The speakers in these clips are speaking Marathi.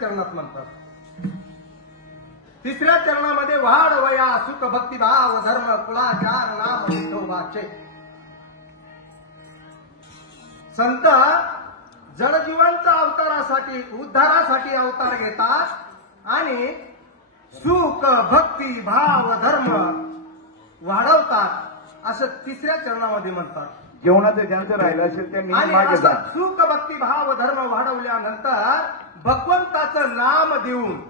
चरणात म्हणतात. तिसऱ्या चरणामध्ये वाढ वया सुख भक्तिभाव धर्म कुळाचार नाम विठोबाचे. संत जडजीवांचा अवतारासाठी उद्धारासाठी अवतार घेतात आणि सुख भक्ती भाव धर्म वाढवतात असं तिसऱ्या चरणामध्ये म्हणतात. जेवणाचं ज्यांचं राहिलं असेल त्यांनी आणि असं सुख भक्ती भाव धर्म वाढवल्यानंतर भगवंताचं नाम देऊन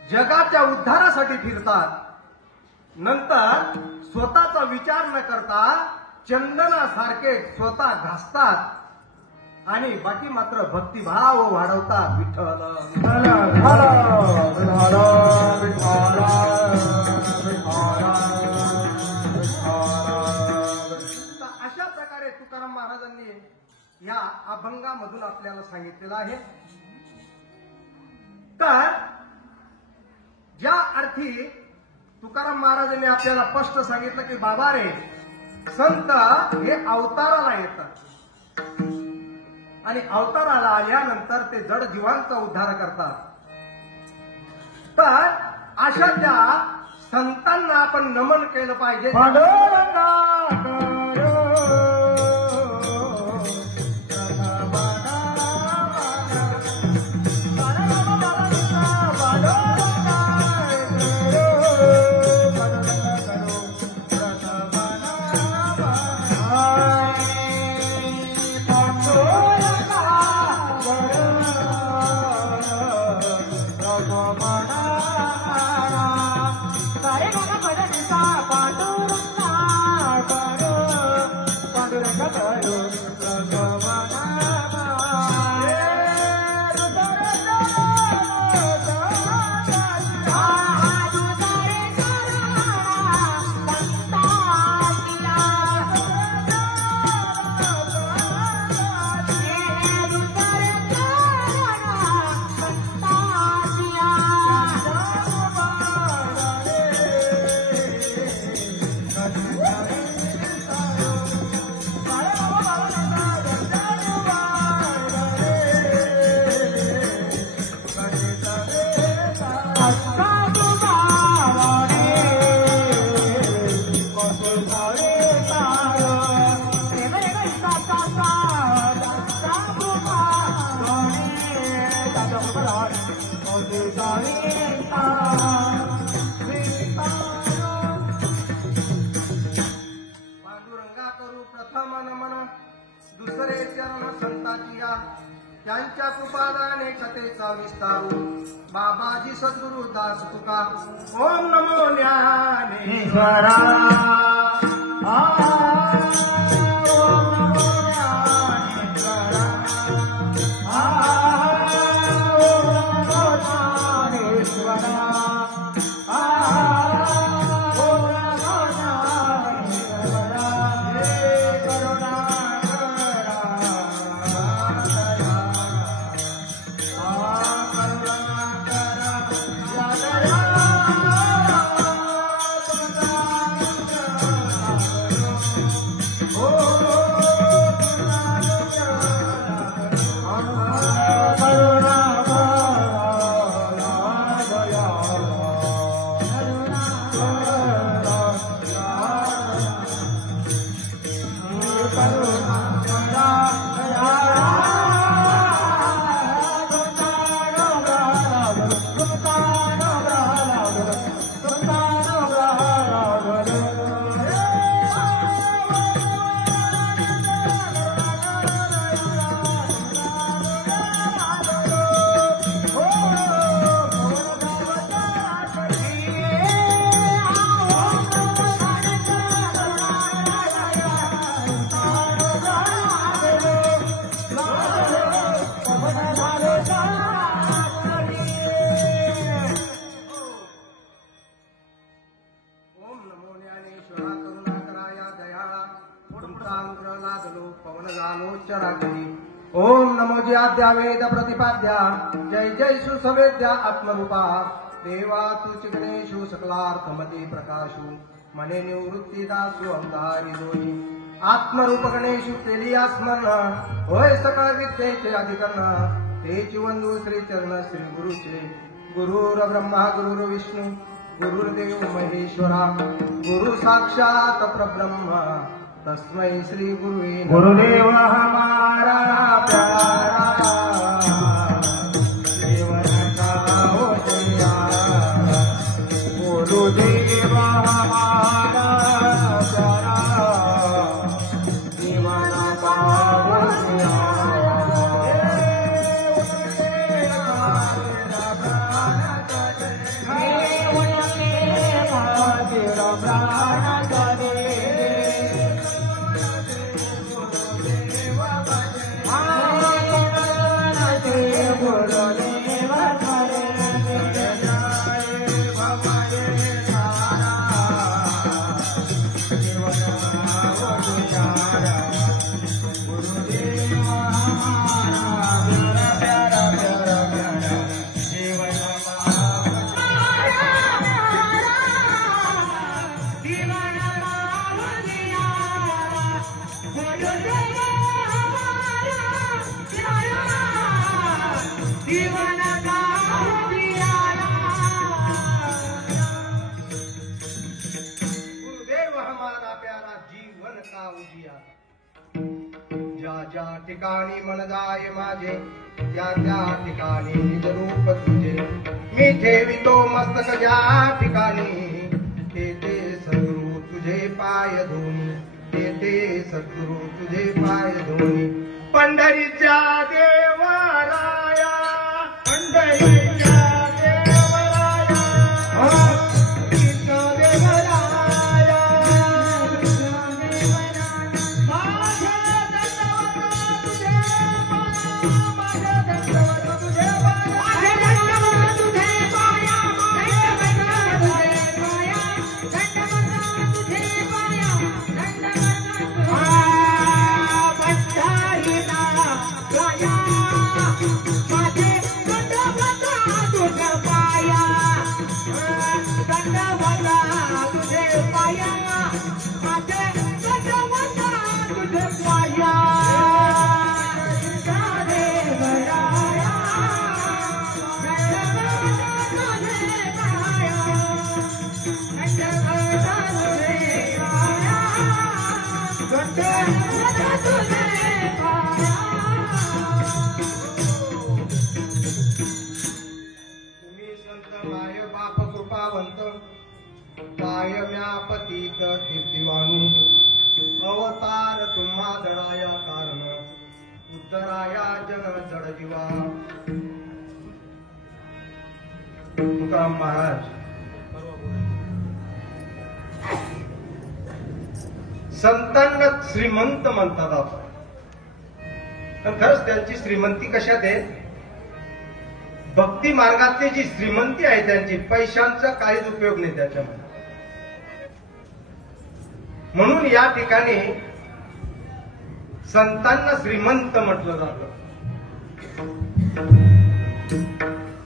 जगाच्या उद्धारासाठी फिरतात. नंतर स्वतःचा विचार न करता चंदनासारखे स्वतः घासतात आणि बाकी मात्र भक्तिभाव वाढवतात. विठ्ठल अशा प्रकारे तुकाराम महाराजांनी या अभंगामधून आपल्याला सांगितलेलं आहे. तर ज्या अर्थी तुकाराम महाराजांनी आपल्याला स्पष्ट सांगितलं की बाबा रे, संत हे अवताराला येतात आणि अवताराला आल्यानंतर ते जड जीवांचा उद्धार करतात. तर अशा त्या संतांना आपण नमन केलं पाहिजे. पांडुरंगा करू प्रथम नमन दुसरे चरण संताची या, त्यांच्या कृपादाने कथेचा विस्तारू बाबाजी सद्गुरु दास तुका. ओम नमो ज्ञानेश्वरा. ओम नमो ज्याद्या वेद प्रतिपाद्या जय जय सुसवेद्या आत्मरूपा देवा तुच गणेशु सकलार्थमती प्रकाशु मने निवृत्ती दासु अंधारी दोही आत्मरूप गणेशु केली स्मरण होय सकळ विद्येचे अधिकरण तेची वंदू श्री चरण श्री गुरुचे. गुरुर ब्रह्मा गुरुर विष्णू गुरुर्देव महेश्वरा गुरु साक्षात परब्रह्म तस्मै श्री गुरुवे नमः. गुरुदेव हमारा प्यारा जीवन का हो प्यारा. गुरुदेव हमारा प्यारा जीवन का हो गुरुदेव हमारा प्यारा जीवन का उजिया. ज्या ज्या ठिकाणी मन जाय माझे त्या त्या ठिकाणी निज रूप तुझे. मी ठेवितो मस्तक ज्या ठिकाणी तेथे सद्गुरु तुझे पाय धोनी. तेथे सद्गुरु तुझे पाय धोनी. पंढरीच्या देवराया पंढरीच्या देवराया पंढरीच्या देवराया माझ्या दंडवत तुझे पाया. माझ्या दंडवत तुझे पाया. तुम्ही संत माय बाप कृपावंत कायम्या पतित कीर्तिवाणू. अवतार तुम्हा दडाया कारण उद्धराया जन जड जीवा. तुकाराम महाराज संतांना श्रीमंत म्हणतात आपण. पण खरंच त्यांची श्रीमंती कशात आहे? भक्ती मार्गातली जी श्रीमंती आहे त्यांची पैशांचा काहीच उपयोग नाही त्याच्यामध्ये. म्हणून या ठिकाणी संतांना श्रीमंत म्हटलं जातं.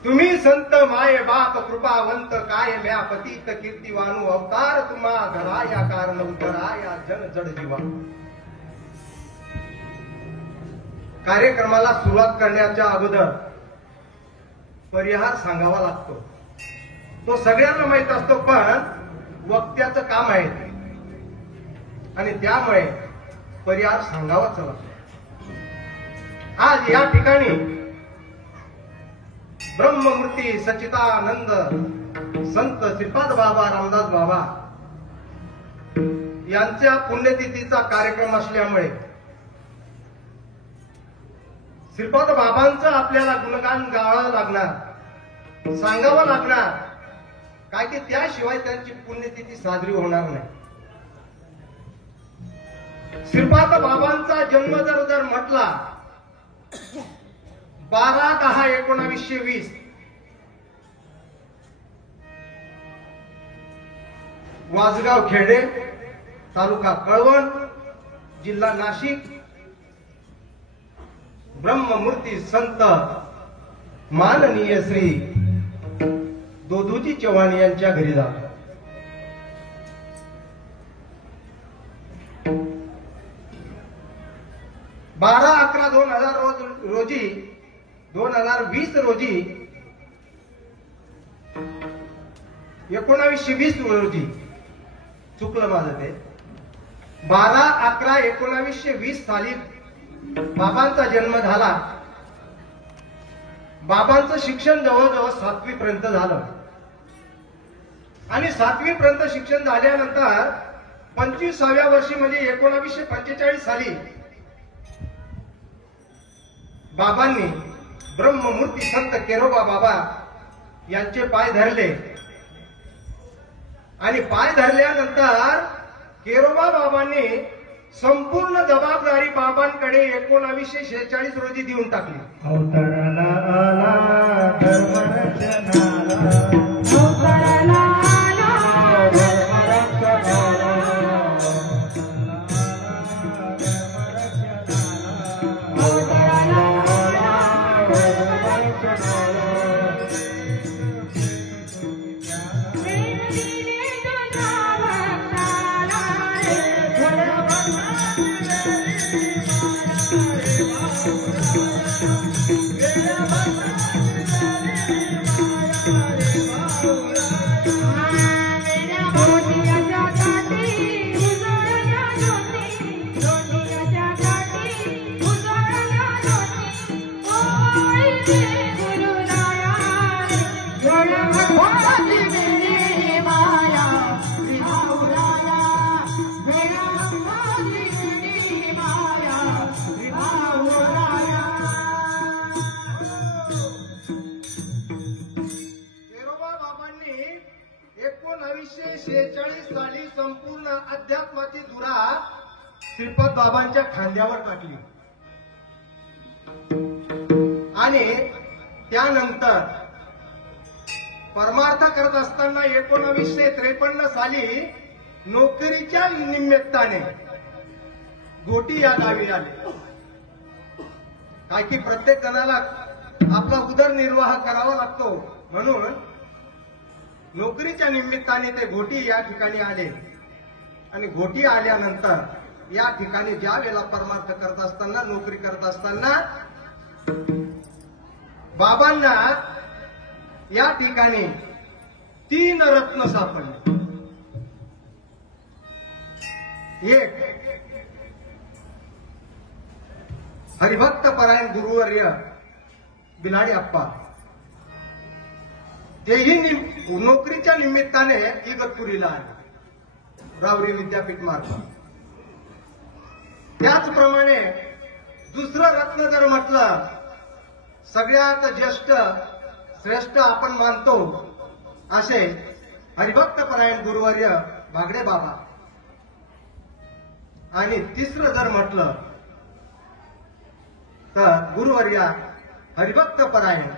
तुम्ही संत माय बाप कृपावंत काय म्या पतित कीर्तिवानू. अवतार तुम्हा धराया कारण उद्धराया जन जड जीवा. कार्यक्रमाला सुरुवात करण्याच्या अगोदर परिहार सांगावा लागतो. तो सगळ्यांना माहित असतो, पण वक्त्याचं काम आहे आणि त्यामुळे परिहार सांगावाच लागतो. आज या ठिकाणी ब्रह्ममूर्ती सच्चिदानंद संत श्रीपाद बाबा रामदास बाबा यांच्या पुण्यतिथीचा कार्यक्रम असल्यामुळे श्रीपाद बाबांचं आपल्याला गुणगान गावावं लागणार, सांगावं लागणार. काय की त्याशिवाय त्यांची पुण्यतिथी साजरी होणार नाही. श्रीपाद बाबांचा जन्म जर म्हटला 12/10/1920 वाजगाव खेडे, तालुका कळवण, जिल्हा नाशिक. ब्रह्ममूर्ती संत माननीय श्री दोदूजी चव्हाण यांच्या घरी जातो. 12/11/2000 रोजी 2020 रोजी 1920 रोजी चुकलं माझं ते 12/11/1920 साली बाबांचा जन्म झाला. बाबांचं शिक्षण जवळजवळ 7वी पर्यंत झालं आणि 7वी पर्यंत शिक्षण झाल्यानंतर 25व्या वर्षी म्हणजे 1945 साली बाबांनी ब्रह्ममूर्ती संत केरोबा बाबा यांचे पाय धरले आणि पाय धरल्यानंतर केरोबा बाबांनी संपूर्ण जबाबदारी बाबांकडे 1946 रोजी देऊन टाकली. अवतराला आला धर्मरक्षणाला, अवतराला आला धर्मरक्षणाला, अवतराला आला धर्मरक्षणाला. प्रेम दिले तुझ्या भक्ताला रे. मेरा मोतियाच्या काठी उजळल्या ज्योती, मोतियाच्या काठी उजळल्या ज्योती. ओय रे गुरुराया रे, जय भगवती मेरी माया विभावराया, मेरा भगवती मेरी माया विभावराया. केरोबा बाबांनी 1946 साली संपूर्ण अध्यात्माची धुरा श्रीपाद बाबांच्या खांद्यावर टाकली आणि त्यानंतर परमार्थ करत असताना 1953 साली नोकरीच्या निमित्ताने घोटी या गावी आले. काय की प्रत्येक जणाला आपला उदरनिर्वाह करावा लागतो म्हणून नोकरीच्या निमित्ताने ते घोटी या ठिकाणी आले आणि घोटी आल्यानंतर या ठिकाणी ज्या वेळेला परमार्थ करत असताना नोकरी करत असताना बाबांना या ठिकाणी 3 रत्न सापडले. एक हरिभक्त परायण गुरुवर्य बिलाडी अप्पा, तेही नोकरीच्या निमित्ताने इगतपुरीला आले रावरी विद्यापीठ मार्फत. त्याचप्रमाणे दुसरं रत्न जर म्हटलं सगळ्यात ज्येष्ठ श्रेष्ठ आपण मानतो असे हरिभक्त परायण गुरुवर्य भागडे बाबा आणि तिसरं जर म्हटलं तर गुरुवर्या हरिभक्त परायण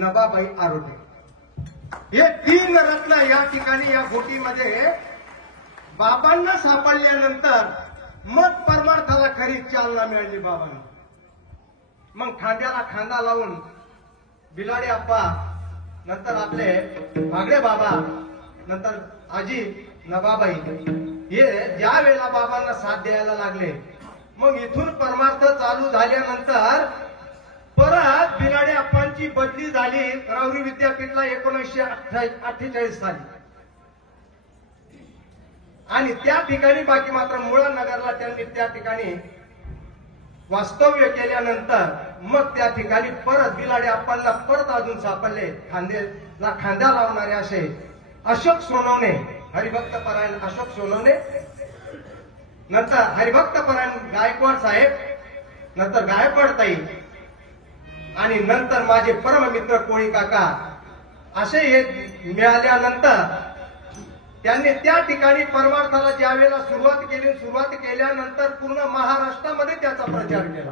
नबाबाई आरोटे. हे 3 रत्न या ठिकाणी या घोटीमध्ये बाबांना सापडल्यानंतर मग परमार्थाला खरी चालना मिळाली बाबांना. मग खांद्याला खांदा लावून बिलाडे अप्पा, नंतर आपले भागडे बाबा, नंतर आजी नबाबाई हे ज्या वेळेला बाबांना साथ द्यायला लागले मग इथून परमार्थ चालू झाल्यानंतर परत बिलाडे अप्पांची बदली झाली रावरी विद्यापीठला 1948 साली आणि त्या ठिकाणी बाकी मात्र मुळा नगरला त्यांनी त्या ठिकाणी वास्तव्य केल्यानंतर मग त्या ठिकाणी परत बिलाडे अप्पांना परत अजून सापडले खांद्याला खांद्या लावणारे असे अशोक सोनवणे, हरिभक्त परायण अशोक सोनवणे, नंतर हरिभक्त परायण गायकवाड साहेब, नंतर गायकवाड ताई आणि नंतर माझे परममित्र कोळी काका असे हे मिळाल्यानंतर त्यांनी त्या ठिकाणी परमार्थाला ज्या वेळेला सुरुवात केल्यानंतर पूर्ण महाराष्ट्रामध्ये त्याचा प्रचार केला.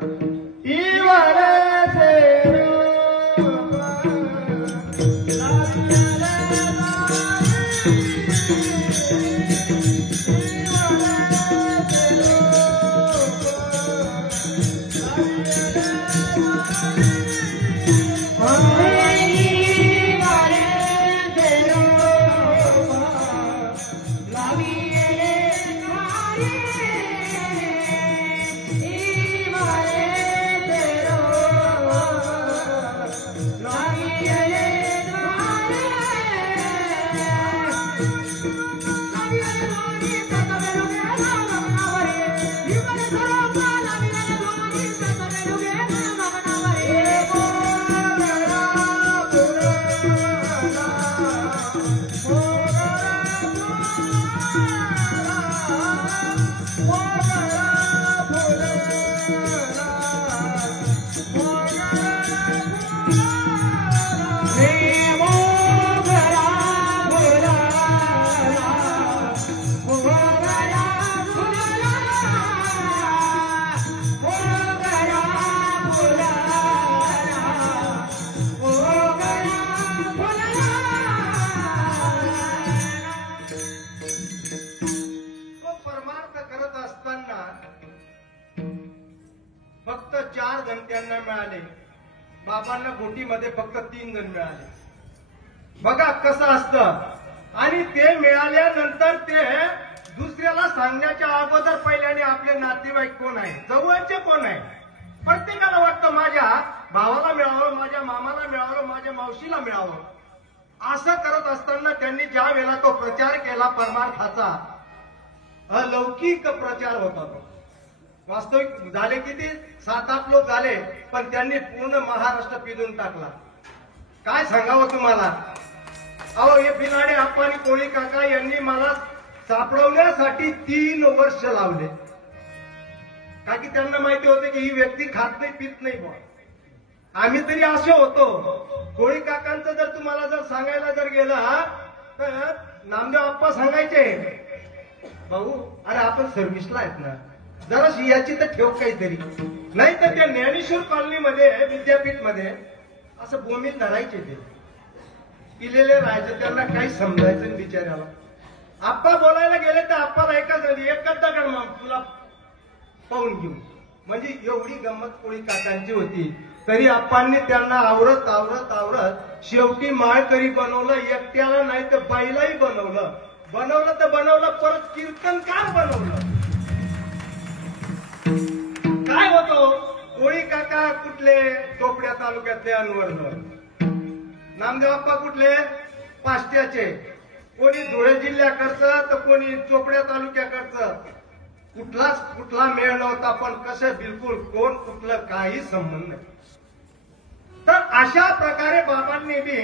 मिळाले, बाबांना गोटीमध्ये फक्त 3 जण मिळाले. बघा कसं असतं. आणि ते मिळाल्यानंतर ते दुसऱ्याला सांगण्याच्या अगोदर पहिल्याने आपले नातेवाईक कोण आहे, जवळचे कोण आहे, प्रत्येकाला वाटतं माझ्या भावाला मिळावं, माझ्या मामाला मिळावं, माझ्या मावशीला मिळावं. असं करत असताना त्यांनी ज्या वेळेला तो प्रचार केला परमार्थाचा, अलौकिक प्रचार होता तो. वास्तविक झाले किती 7-8 लोक झाले, पण त्यांनी पूर्ण महाराष्ट्र पिदून टाकला. काय सांगावं तुम्हाला. अहो हे बिनाडे आप्पा आणि कोळी काका यांनी मला सापडवण्यासाठी 3 वर्ष लावले. का की त्यांना माहिती होते की ही व्यक्ती खात नाही पित नाही बुवा. आम्ही तरी असे होतो. कोळी काकांचं जर तुम्हाला जर सांगायला जर गेलं तर नामदेव आप्पा सांगायचे, भाऊ अरे आपण सर्व्हिसला आहेत ना, जरा याची तर ठेव काहीतरी. नाही तर त्या ज्ञानेश्वर कॉलनीमध्ये विद्यापीठमध्ये असं बोंबील धरायचे ते पिलेले राहायचे, त्यांना काही समजायचं बिचाऱ्याला. आप्पा बोलायला गेले तर आप्पाला एकच दगड मग तुला पाहून घेऊ. म्हणजे एवढी गंमत कोळी काकांची होती. तरी आप्पांनी त्यांना आवरत आवरत आवरत शेवटी माळकरी बनवलं. एकट्याला नाही तर बाईलाही बनवलं. बनवलं तर बनवलं, परत कीर्तनकार बनवलं. काय होतो कोळी काका कुठले, चोपड्या तालुक्यातले अनवरलं. नामदेव आप्पा कुठले, पाष्ट्याचे. कोणी धुळे जिल्ह्याकडचं तर कोणी चोपड्या तालुक्याकडचं. कुठला मेळ नव्हता. पण कसं बिलकुल कोण कुठलं काही संबंध नाही. तर अशा प्रकारे बाबांनी बी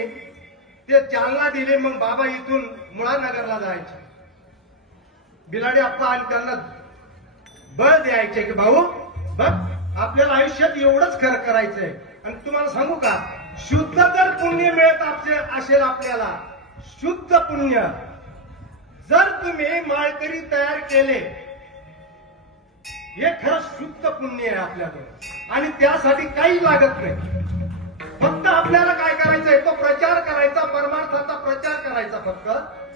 ते चालना दिली. मग बाबा इथून मुळानगरला जायचे. बिलाडे आप्पा आणि त्यांना बळ द्यायचे की भाऊ बघ आपल्याला आयुष्यात एवढंच खरं करायचंय. आणि तुम्हाला सांगू का, शुद्ध जर पुण्य मिळत असेल आपल्याला, शुद्ध पुण्य जर तुम्ही माळकरी तयार केले, हे खरं शुद्ध पुण्य आहे आपल्याकडे. आणि त्यासाठी काही लागत नाही. फक्त आपल्याला काय करायचंय, तो प्रचार करायचा, परमार्थाचा प्रचार करायचा फक्त.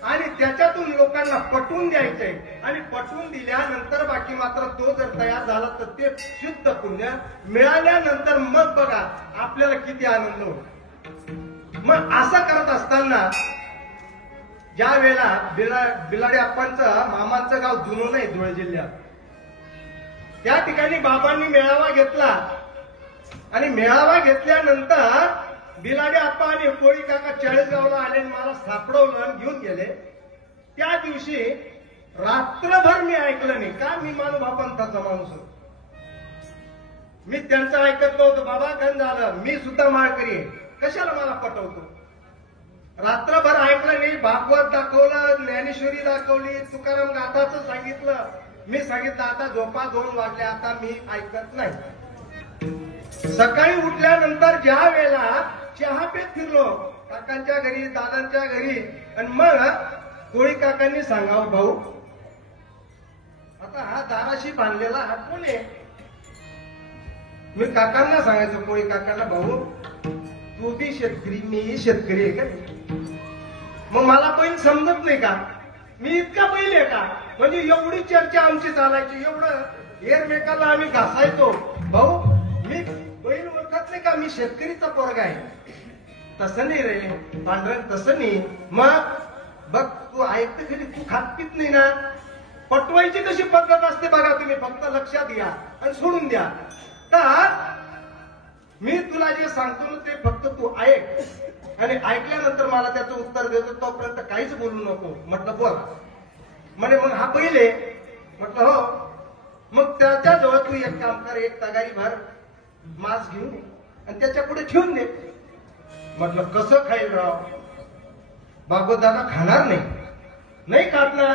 आणि त्याच्यातून लोकांना पटवून द्यायचंय. आणि पटवून दिल्यानंतर बाकी मात्र तो जर तयार झाला तर ते शुद्ध पुण्य मिळाल्यानंतर मग बघा आपल्याला किती आनंद होतो. मग असं करत असताना ज्या वेळेला बिलाडे आप्पांचं मामांचं गाव जुनं नाही धुळे जिल्ह्यात, त्या ठिकाणी बाबांनी मेळावा घेतला. आणि मेळावा घेतल्यानंतर बिलाडे आप्पा आणि कोळी काका 40गावला आले आणि मला सापडवलं आणि घेऊन गेले. त्या दिवशी रात्रभर मी ऐकलं नाही. का, मी मानोबा पंथाचा माणूस होतो. मी त्यांचं ऐकत नव्हतं. बाबा गण झालं, मी सुद्धा माळकरी आहे, कशाला मला पटवतो. रात्रभर ऐकलं नाही. भागवत दाखवलं, ज्ञानेश्वरी दाखवली, तुकाराम गाथाचं सांगितलं. मी सांगितलं आता झोपा 2 वाजले, आता मी ऐकत नाही. सकाळी उठल्यानंतर ज्या वेळेला चहा पेत फिरलो काकांच्या घरी, दादांच्या घरी, आणि मग कोळी काकांनी सांगावं भाऊ आता हा दाराशी बांधलेला हा कोण आहे. मी काकांना सांगायचो, कोळी काकांना, भाऊ तू बी शेतकरी, मीही शेतकरी आहे का. मग मला बैल समजत नाही का, मी इतका बैल आहे का. म्हणजे एवढी चर्चा आमची चालायची. एवढं एकमेकाला आम्ही घासायचो. भाऊ मी बैल ओळखत नाही का, मी शेतकरीचा पोरगा आहे. तसं नाही रे पांढरण, तसं नाही. मग बघ तू ऐकते खरी, तू खात पित नाही ना. पटवायची कशी पद्धत असते बघा तुम्ही, फक्त लक्षात घ्या आणि सोडून द्या. तर मी तुला जे सांगतो ना ते फक्त तू ऐक आणि ऐकल्यानंतर मला त्याचं उत्तर देतो. तोपर्यंत काहीच बोलू नको. म्हटलं बोला. म्हणे मग हा बैल आहे. म्हटलं हो. मग त्याच्याजवळ तू एक काम कर, एक तगारी भर मांस घेऊन आणि त्याच्या पुढे ठेवून दे. म्हटलं कसं खाईल राव, बाबू दादा खाणार नाही. नाही खात ना.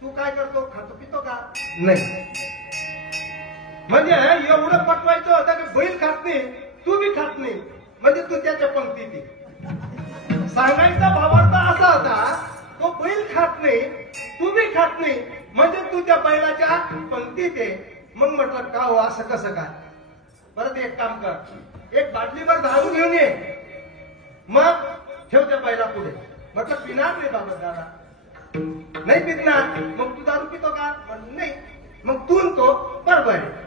तू काय करतो, खातो पितो का. नाही. म्हणजे एवढं पटवायचं होतं की बैल खात नाही, तू बी खात नाही. म्हणजे तू त्याच्या पंक्तीत आहे. सांगायचा भावार्थ असा होता, तो बैल खात नाही, तू बी खात नाही, म्हणजे तू त्या बैलाच्या पंक्तीत आहे. मग म्हटलं का हो असं कसं काय. परत एक काम कर, एक बाटलीभर दारू घेऊन ये, मग ठेव त्या बैला पुढे. म्हटलं पिणार नाही बाबा दादा. नाही पिणार. मग तू दारू पितो का. नाही. मग तू तो बरोबर आहे.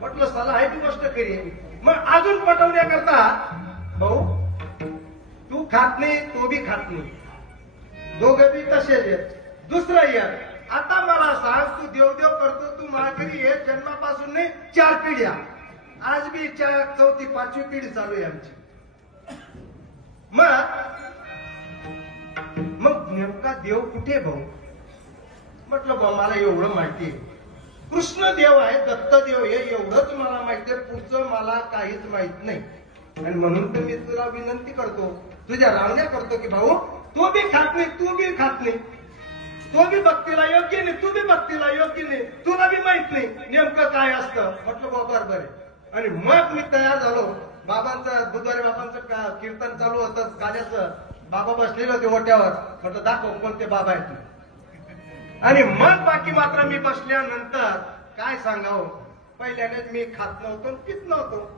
म्हटलं सला आहे ती गोष्ट करी. मग अजून पटवण्याकरता भाऊ तू खात नाही तो बी खात नाही, दोघं बी तसेच आहेत. दुसरं एक आता मला सांग, तू देवदेव करतो, तू माघारी ये जन्मापासून नाही 4 पिढ्या, आज बी 4वी 5वी पिढी चालू आहे आमची. मग नेमका देव कुठे भाऊ? म्हटलं भाऊ मला एवढं माहितीये, कृष्ण देव आहे, दत्त देव हे एवढंच मला माहितीये, पुढचं मला काहीच माहित नाही. आणि म्हणून तर मी तुला विनंती करतो, तुझ्या रावण्या करतो की भाऊ तो बी खात नाही तू बी खात नाही, तो बी भक्तीला योग्य नाही तू बी भक्तीला योग्य नाही, तुला बी माहित नाही नेमकं काय असतं. म्हटलं बाबा बरोबर आहे. आणि मग मी तयार झालो. बाबांचं बुधवारी बाबांचं कीर्तन चालू होतं गाण्याचं, बाबा बसलेले होते ओट्यावर. म्हटलं दाखव कोणते बाबा आहेत. आणि मग बाकी मात्र मी बसल्यानंतर काय सांगावं, पहिल्यानेच मी खात नव्हतो पित नव्हतो.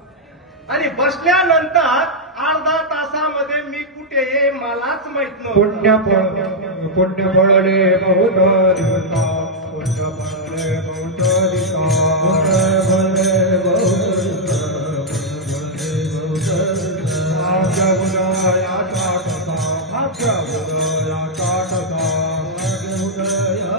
आणि बसल्यानंतर अर्धा तासामध्ये मी कुठे ये मलाच माहित नव्हतं. पुण्य फळले बहुत दिवसा, पुण्य फळले बहुत दिवसा, फळले बहुत आज्ञा उदया टाकता, आज्ञा उदया टाकता, उदया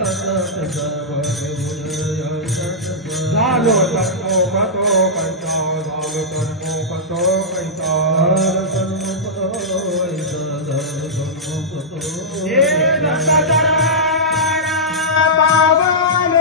लालो तन्मो कतो कैसा, लालो तन्मो कतो कैसा, हे दत्ताचरण पावन,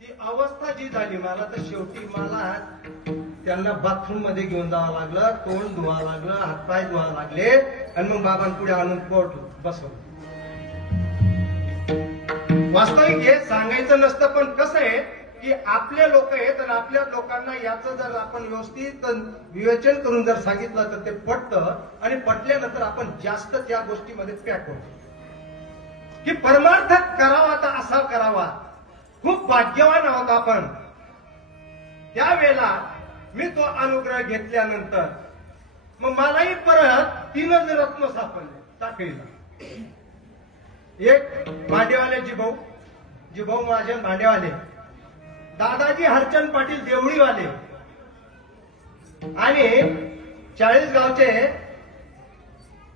ती अवस्था जी झाली मला, तर शेवटी मला त्यांना बाथरूम मध्ये घेऊन जावं लागलं, तोंड धुवा लागलं, हातपाय धुवा लागले. आणि मग बाबांपुढे आणून पोट बसवलं. वास्तविक हे सांगायचं नसतं, पण कसं आहे की आपले लोक आहेत आणि आपल्या लोकांना याचं जर आपण व्यवस्थित विवेचन करून जर सांगितलं तर ते पटतं. आणि पटल्यानंतर आपण जास्त त्या गोष्टीमध्ये पॅक होतो की परमार्थ करावा तर असा करावा. खूप भाग्यवान आहोत आपण. त्यावेळेला मी तो अनुग्रह घेतल्यानंतर मग मलाही परत 3 रत्न सापडले टाकळीला. एक भांडेवाले जिभाऊ माझे भांडेवाले, दादाजी हरचंद पाटील देवळीवाले, आणि 40 गावचे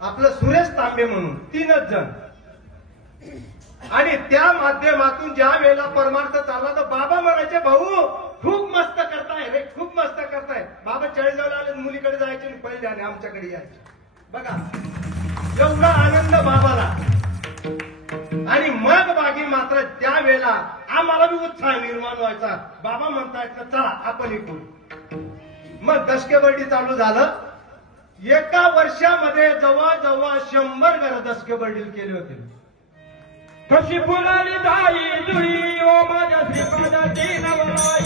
आपलं सुरेश तांबे म्हणून 3च जण. आणि त्या माध्यमातून ज्या वेळेला परमार्थ चालला तर बाबा म्हणायचे भाऊ खूप मस्त करताय रे, खूप मस्त करताय. बाबा 40 गावला आले, मुलीकडे जायचे आणि पहिले आणि आमच्याकडे यायचे. बघा एवढा आनंद बाबाला. आणि मग बाकी मात्र त्यावेळेला आम्हाला बी उत्साह निर्माण व्हायचा. बाबा म्हणतायत ना चला आपण इकडून. मग दसकेबर्डी चालू झालं. एका वर्षामध्ये जवळजवळ 100 घरं दसकेबर्डीला केले होते. कशी फुलाली दाई जुळी ओ माझ्या श्रीपादाची नवलाई,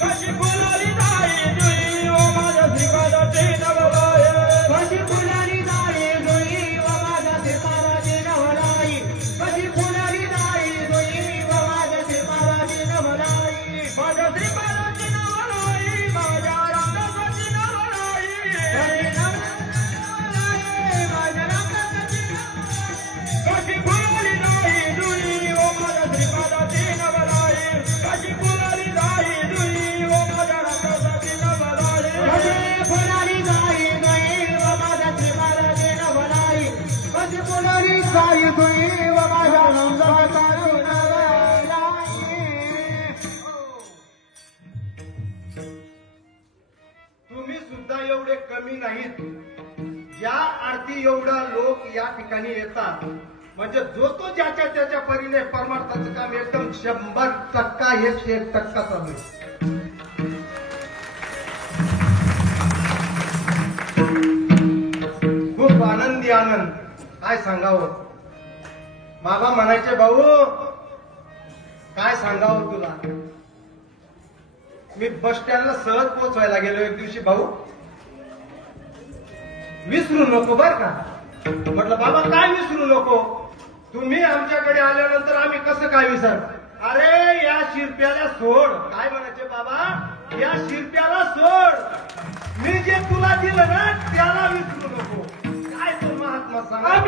कशी फुलाली दाई जुळी ओ माझ्या श्रीपादाची नवलाई, कशी फुलाली दाई जुळी ओ माझ्या श्रीपादाची नवलाई, कशी फुलाली दाई जुळी ओ माझ्या श्रीपादाची नवलाई, माझ्या श्रीपादाची नवलाई, माझ्या रामदासाची नवलाई, माझ्या रामदासाची नवलाई, कशी फुलाली दाई जुळी ओ माझ्या श्रीपादाची नवलाई, कशी फुलाली दाई जुळी ओ माझ्या रामदासाची नवलाई, कशी फुलाली दाई जुळी ओ माझ्या श्रीपादाची नवलाई, कशी फुलाली दाई जुळी ओ माझ्या रामदासाची नवलाई. तुम्ही सुद्धा एवढे कमी नाहीत. ज्या आरती एवढा लोक या ठिकाणी येतात, म्हणजे जो तो ज्याच्या त्याच्या परीने परमार्थाचं काम एकदम 100% 101% चालू आहे. खूप आनंदी आनंद काय सांगावं. बाबा म्हणायचे भाऊ काय सांगावं तुला. मी बस स्टँडला सहज पोहोचवायला गेलो एक दिवशी. भाऊ विसरू नको बर का. म्हटलं बाबा काय विसरू नको, तुम्ही आमच्याकडे आल्यानंतर आम्ही कसं काय विसर. अरे या शिरप्याला सोड. काय म्हणायचे बाबा, या शिरप्याला सोड, मी जे तुला दिलं ना त्याला विसरू नको. काय तो महात्मा सांगा.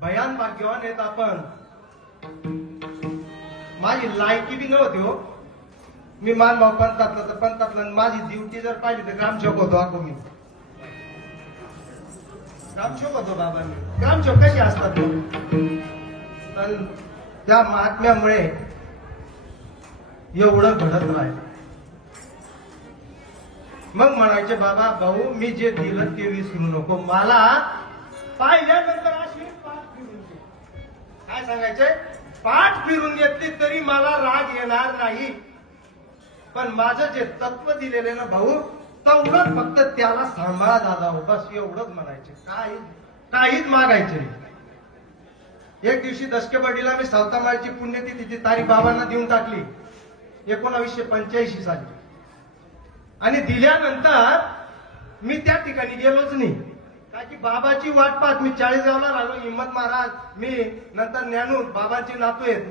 भयान भाग्यवान आहेत आपण. माझी लायकी बी नव्हती हो. मी मानभाव पंतातलं माझी ड्युटी जर पाहिली तर ग्रामसेवक होतो. आपण मी ग्रामसेवक होतो बाबा. मी ग्रामसेवक कशी असतात पण त्या महात्म्यामुळे एवढं घडत राहिलं. मग म्हणायचे बाबा भाऊ मी जे दिलं ते विसरू नको. मला पाहिल्यानंतर अशी पाठ फिरून घे. काय सांगायचे, पाठ फिरून घेतली तरी मला राग येणार नाही. पण माझं जे तत्व दिलेले ना भाऊ तेवढंच फक्त त्याला सांभाळा दादा हो. बस एवढंच म्हणायचे. काहीच मागायचे नाही. एक दिवशी दशकेबडीला मी सावतामाळची पुण्यतिथीची तारीख बाबांना देऊन टाकली 1985 साली. आणि दिल्यानंतर मी त्या ठिकाणी गेलोच नाही. काय की बाबाची वाट पाहत मी 40गावला राहिलो. हिम्मत महाराज, मी नंतर ज्ञानूर बाबांचे नातू आहेत,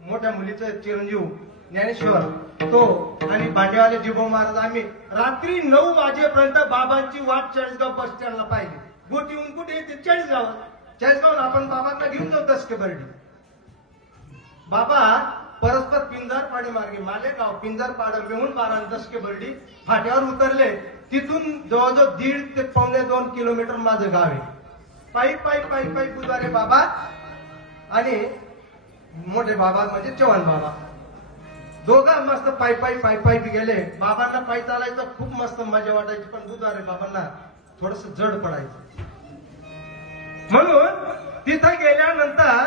मोठ्या मुलीचं चिरंजीव ज्ञानेश्वर तो आणि भांडेवाले जिभो महाराज. आम्ही रात्री 9 वाजेपर्यंत बाबांची वाट 40गाव बस स्टँडला पाहिली. गोटीहून कुठे येते 40गाव आपण बाबांना घेऊन जाऊ दसकेबर्डी. बाबा परस्पर पिंजारपाडी मार्गे मालेगाव पिंजारपाडा मेहून 12 दसकेबर्डी फाट्यावर उतरले. तिथून जवळजवळ 1.5 ते 1.25 किलोमीटर माझं गाव आहे. पायी पायी पायी पायी बुधवारे बाबा आणि मोठे बाबा म्हणजे चव्हाण बाबा दोघं मस्त पायी पायी पायी पायी गेले. बाबांना पायी चालायचं खूप मस्त मजा वाटायची. पण बुधवारे बाबांना थोडस जड पडायचं. म्हणून तिथं गेल्यानंतर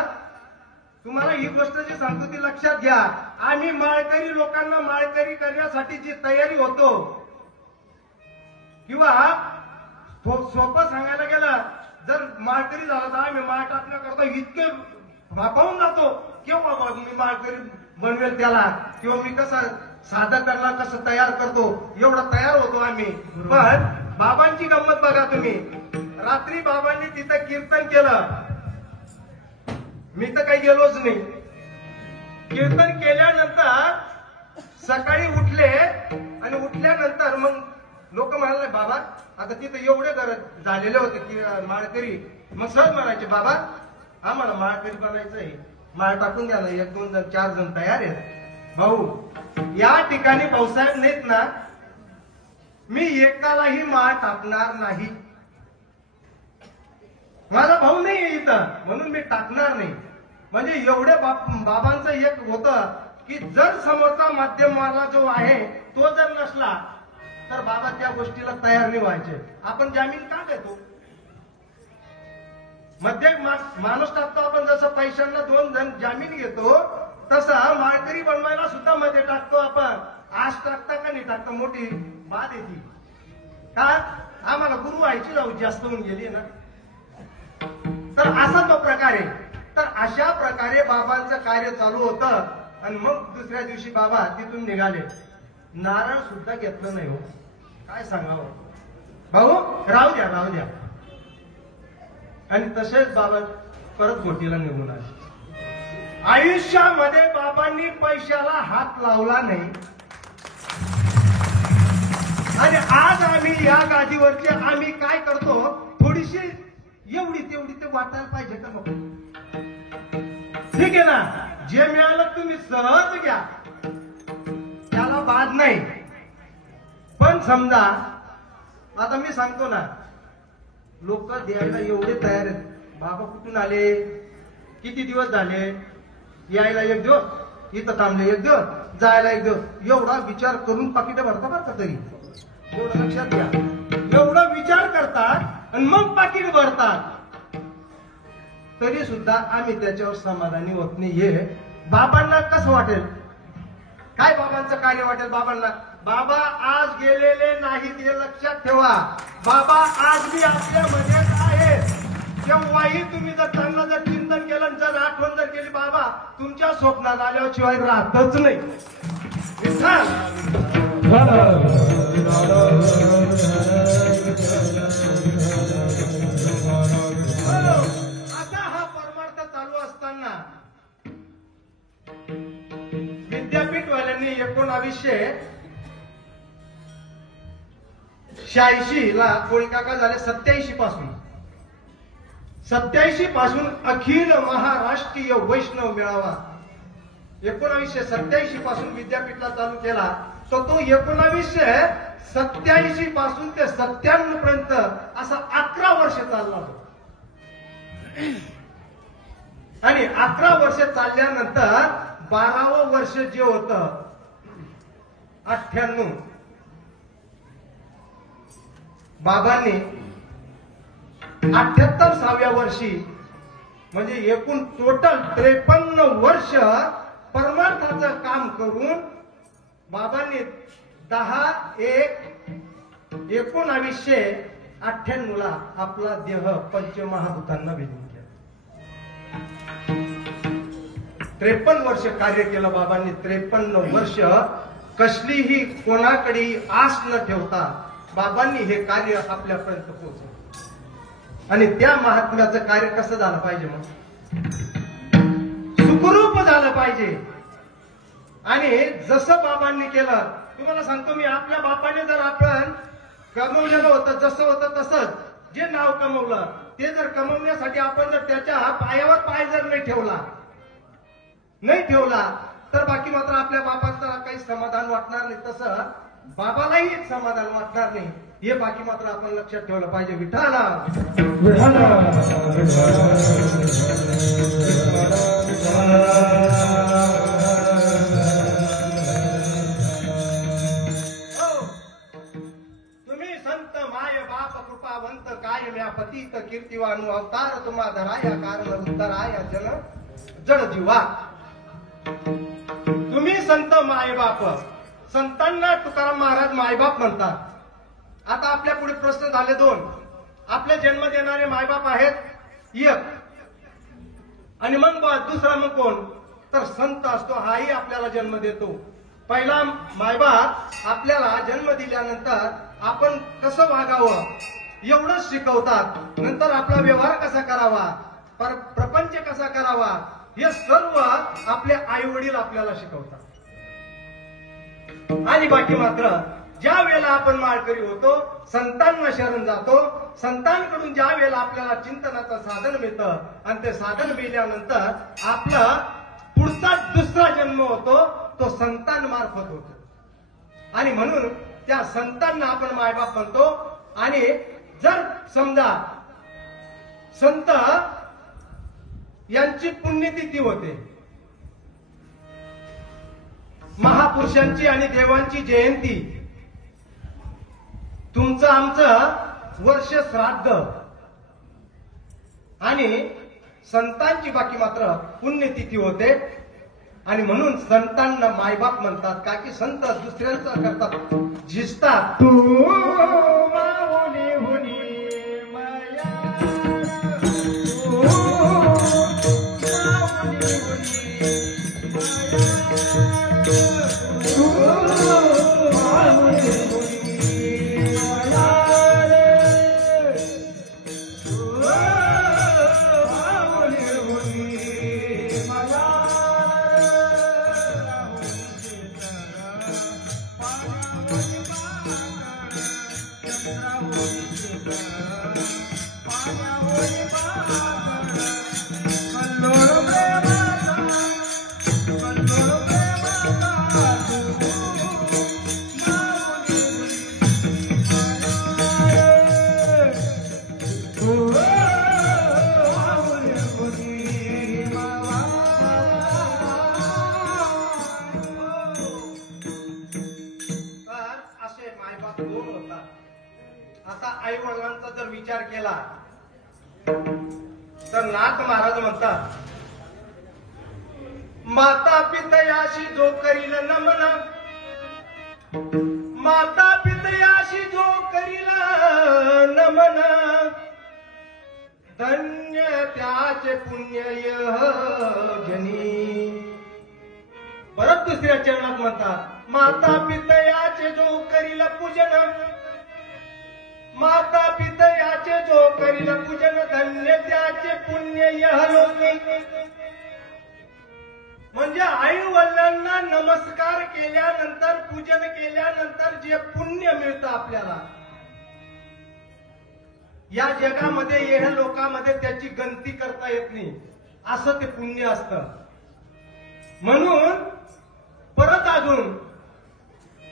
तुम्हाला ही गोष्ट जी सांगतो ती लक्षात घ्या. आम्ही माळकरी लोकांना माळकरी करण्यासाठी जी तयारी होतो किंवा सोपं सांगायला गेलं जर माळकरी झाला तर आम्ही माळ टाकण्याकरता इतके वापावून जातो. किंवा मी माळकरी बनवेल त्याला किंवा मी कसं साधकांना कसं तयार करतो एवढा तयार होतो आम्ही. पण बाबांची गंमत बघा तुम्ही. रात्री बाबांनी तिथं कीर्तन केलं. मी तर काही गेलोच नाही. कीर्तन केल्यानंतर सकाळी उठले आणि उठल्यानंतर मग लोक म्हणाले बाबा आता तिथं एवढे घर झालेले होते की माळकरी. मग सहज म्हणायचे बाबा आम्हाला माळकरी बनायचंय, माळ टाकून द्या ना. 1, 2 जण 4 जण तयार आहेत. भाऊ या ठिकाणी भाऊसाहेब नाहीत ना, मी एकालाही माळ टाकणार नाही. माझा भाऊ नाही इथं म्हणून मी टाकणार नाही. म्हणजे एवढे बाबांचं एक होतं की जर समोरचा माध्यमाला जो आहे तो जर नसला तर बाबा त्या गोष्टीला तयार नाही व्हायचे. आपण जामीन का देतो. मध्ये माणूस टाकतो आपण. जसं पैशांना 2 जण जामीन घेतो तसं माळकरी बनवायला सुद्धा मध्ये टाकतो आपण. आज टाकता का नाही टाकता मोठी बात येते. का आम्हाला गुरु व्हायची जाऊ जास्त होऊन गेली ना. तर असा तो प्रकार आहे. तर अशा प्रकारे बाबांचं कार्य चालू होतं. आणि मग दुसऱ्या दिवशी बाबा तिथून निघाले. नारळ सुद्धा घेतलं नाही हो. काय सांगावं भाऊ, राहू द्या. आणि तसेच बाबा परत गोटीला निघून आले. आयुष्यामध्ये बाबांनी पैशाला हात लावला नाही. आणि आज आम्ही या गादीवरचे आम्ही काय करतो, थोडीशी एवढी तेवढी ते वाटायला पाहिजे का नको? ठीक आहे ना, जे मिळालं तुम्ही सहज घ्या, त्याला बाद नाही. पण समजा आता मी सांगतो ना, लोक द्यायला एवढे तयार आहेत. बाबा कुठून आले, किती दिवस झाले, यायला एक दिवस, इथं थांबले एक दिवस, जायला एक दिवस, एवढा विचार करून पाकिट भरता बरं का? तरी एवढं लक्षात घ्या, एवढा विचार करतात आणि मग पाकिट भरतात. तरी सुद्धा आम्ही त्याच्यावर समाधानी होत नाही. हे बाबांना कसं वाटेल, काय बाबांचं कार्य वाटेल बाबांना? बाबा आज गेलेले नाहीत हे लक्षात ठेवा. बाबा आज मी आपल्यामध्येच आहे. केव्हाही तुम्ही जर चांगलं जर चिंतन केलं, जर आठवण जर केली, बाबा तुमच्या स्वप्नात आल्यावर शिवाय राहतच नाही. आता हा परमार्थ चालू असताना विद्यापीठवाल्यांनी 1986 ला कोळीकाका झाले 87 पासून अखिल महाराष्ट्रीय वैष्णव मेळावा 1987 पासून विद्यापीठला चालू केला. तर तो 1987 पासून ते 97 पर्यंत असा 11 वर्ष चालला होता. आणि 11 वर्ष चालल्यानंतर 12वं वर्ष जे होतं 98, बाबांनी 78व्या वर्षी म्हणजे एकूण टोटल 53 वर्ष परमार्थाचं काम करून बाबांनी 10/1/1998 ला आपला देह पंचमहाभूतांना विलीन केला. 53 वर्ष कार्य केलं बाबांनी. 53 वर्ष कसलीही कोणाकडे आस न ठेवता बाबांनी हे कार्य आपल्यापर्यंत पोहोचवलं. आणि त्या महात्म्याचं कार्य कसं झालं पाहिजे, मग सुखरूप झालं पाहिजे. आणि जसं बाबांनी केलं, तुम्हाला सांगतो मी, आपल्या बापाने जर आपण कमवलेलं होतं, जसं होतं तसंच जे नाव कमवलं, ते जर कमवण्यासाठी आपण जर त्याच्या पायावर पाय जर नाही ठेवला तर बाकी मात्र आपल्या बापाचं काही समाधान वाटणार नाही. तसं बाबालाही एक समाधान वाटणार नाही. हे बाकी मात्र आपण लक्षात ठेवलं पाहिजे. विठाला तुम्ही संत माय बाप कृपावंत काय म्या पतित कीर्तिवानु अवतार तुम्हा धराया कारण उत्तराया जड जीवा. तुम्ही संत मायबाप, संतांना तुकाराम महाराज मायबाप म्हणतात. आता आपल्या पुढे प्रश्न झाले 2. आपले जन्म देणारे मायबाप आहेत एक, आणि मग दुसरा मग कोण, तर संत असतो, हाही आपल्याला जन्म देतो. पहिला मायबाप आपल्याला जन्म दिल्यानंतर आपण कसं वागावं एवढंच शिकवतात. नंतर आपला व्यवहार कसा करावा, प्रपंच कसा करावा, हे सर्व आपले आई वडील आपल्याला शिकवतात. आणि बाकी मात्र ज्या वेळेला आपण माळकरी होतो, संतांना शरण जातो, संतांकडून ज्या वेळेला आपल्याला चिंतनाचं साधन मिळतं, आणि ते साधन मिळाल्यानंतर आपला पुढचा दुसरा जन्म होतो, तो संतांमार्फत होतो. आणि म्हणून त्या संतांना आपण मायबाप म्हणतो. आणि जर समजा संत यांची पुण्यतिथी होते, महापुरुषांची आणि देवांची जयंती, तुमचं आमचं वर्ष श्राद्ध, आणि संतांची बाकी मात्र पुण्यतिथी होते. आणि म्हणून संतांना मायबाप म्हणतात. का की संत दुसऱ्यांचं करतात, झिजतात. तू माऊली हुनी माया, तू माऊली हुनी आता आई वडिलांचा जर विचार केला तर नाथ महाराज म्हणतात, माता पितयाशी जो करील नमन, माता पितयाशी जो करील नमन, धन्य त्याचे पुण्य जनी. परत दुसऱ्या चरणात म्हणतात, माता पितयाचे जो करील पूजन, माता पितयाचे जो करील पूजन, धन्य त्याचे पुण्य यहलोकी. म्हणजे आई वडिलांना नमस्कार केल्यानंतर, पूजन केल्यानंतर जे पुण्य मिळतं आपल्याला, या जगामध्ये येह लोकांमध्ये त्याची गणती करता येत नाही, असं ते पुण्य असतं. म्हणून परत अजून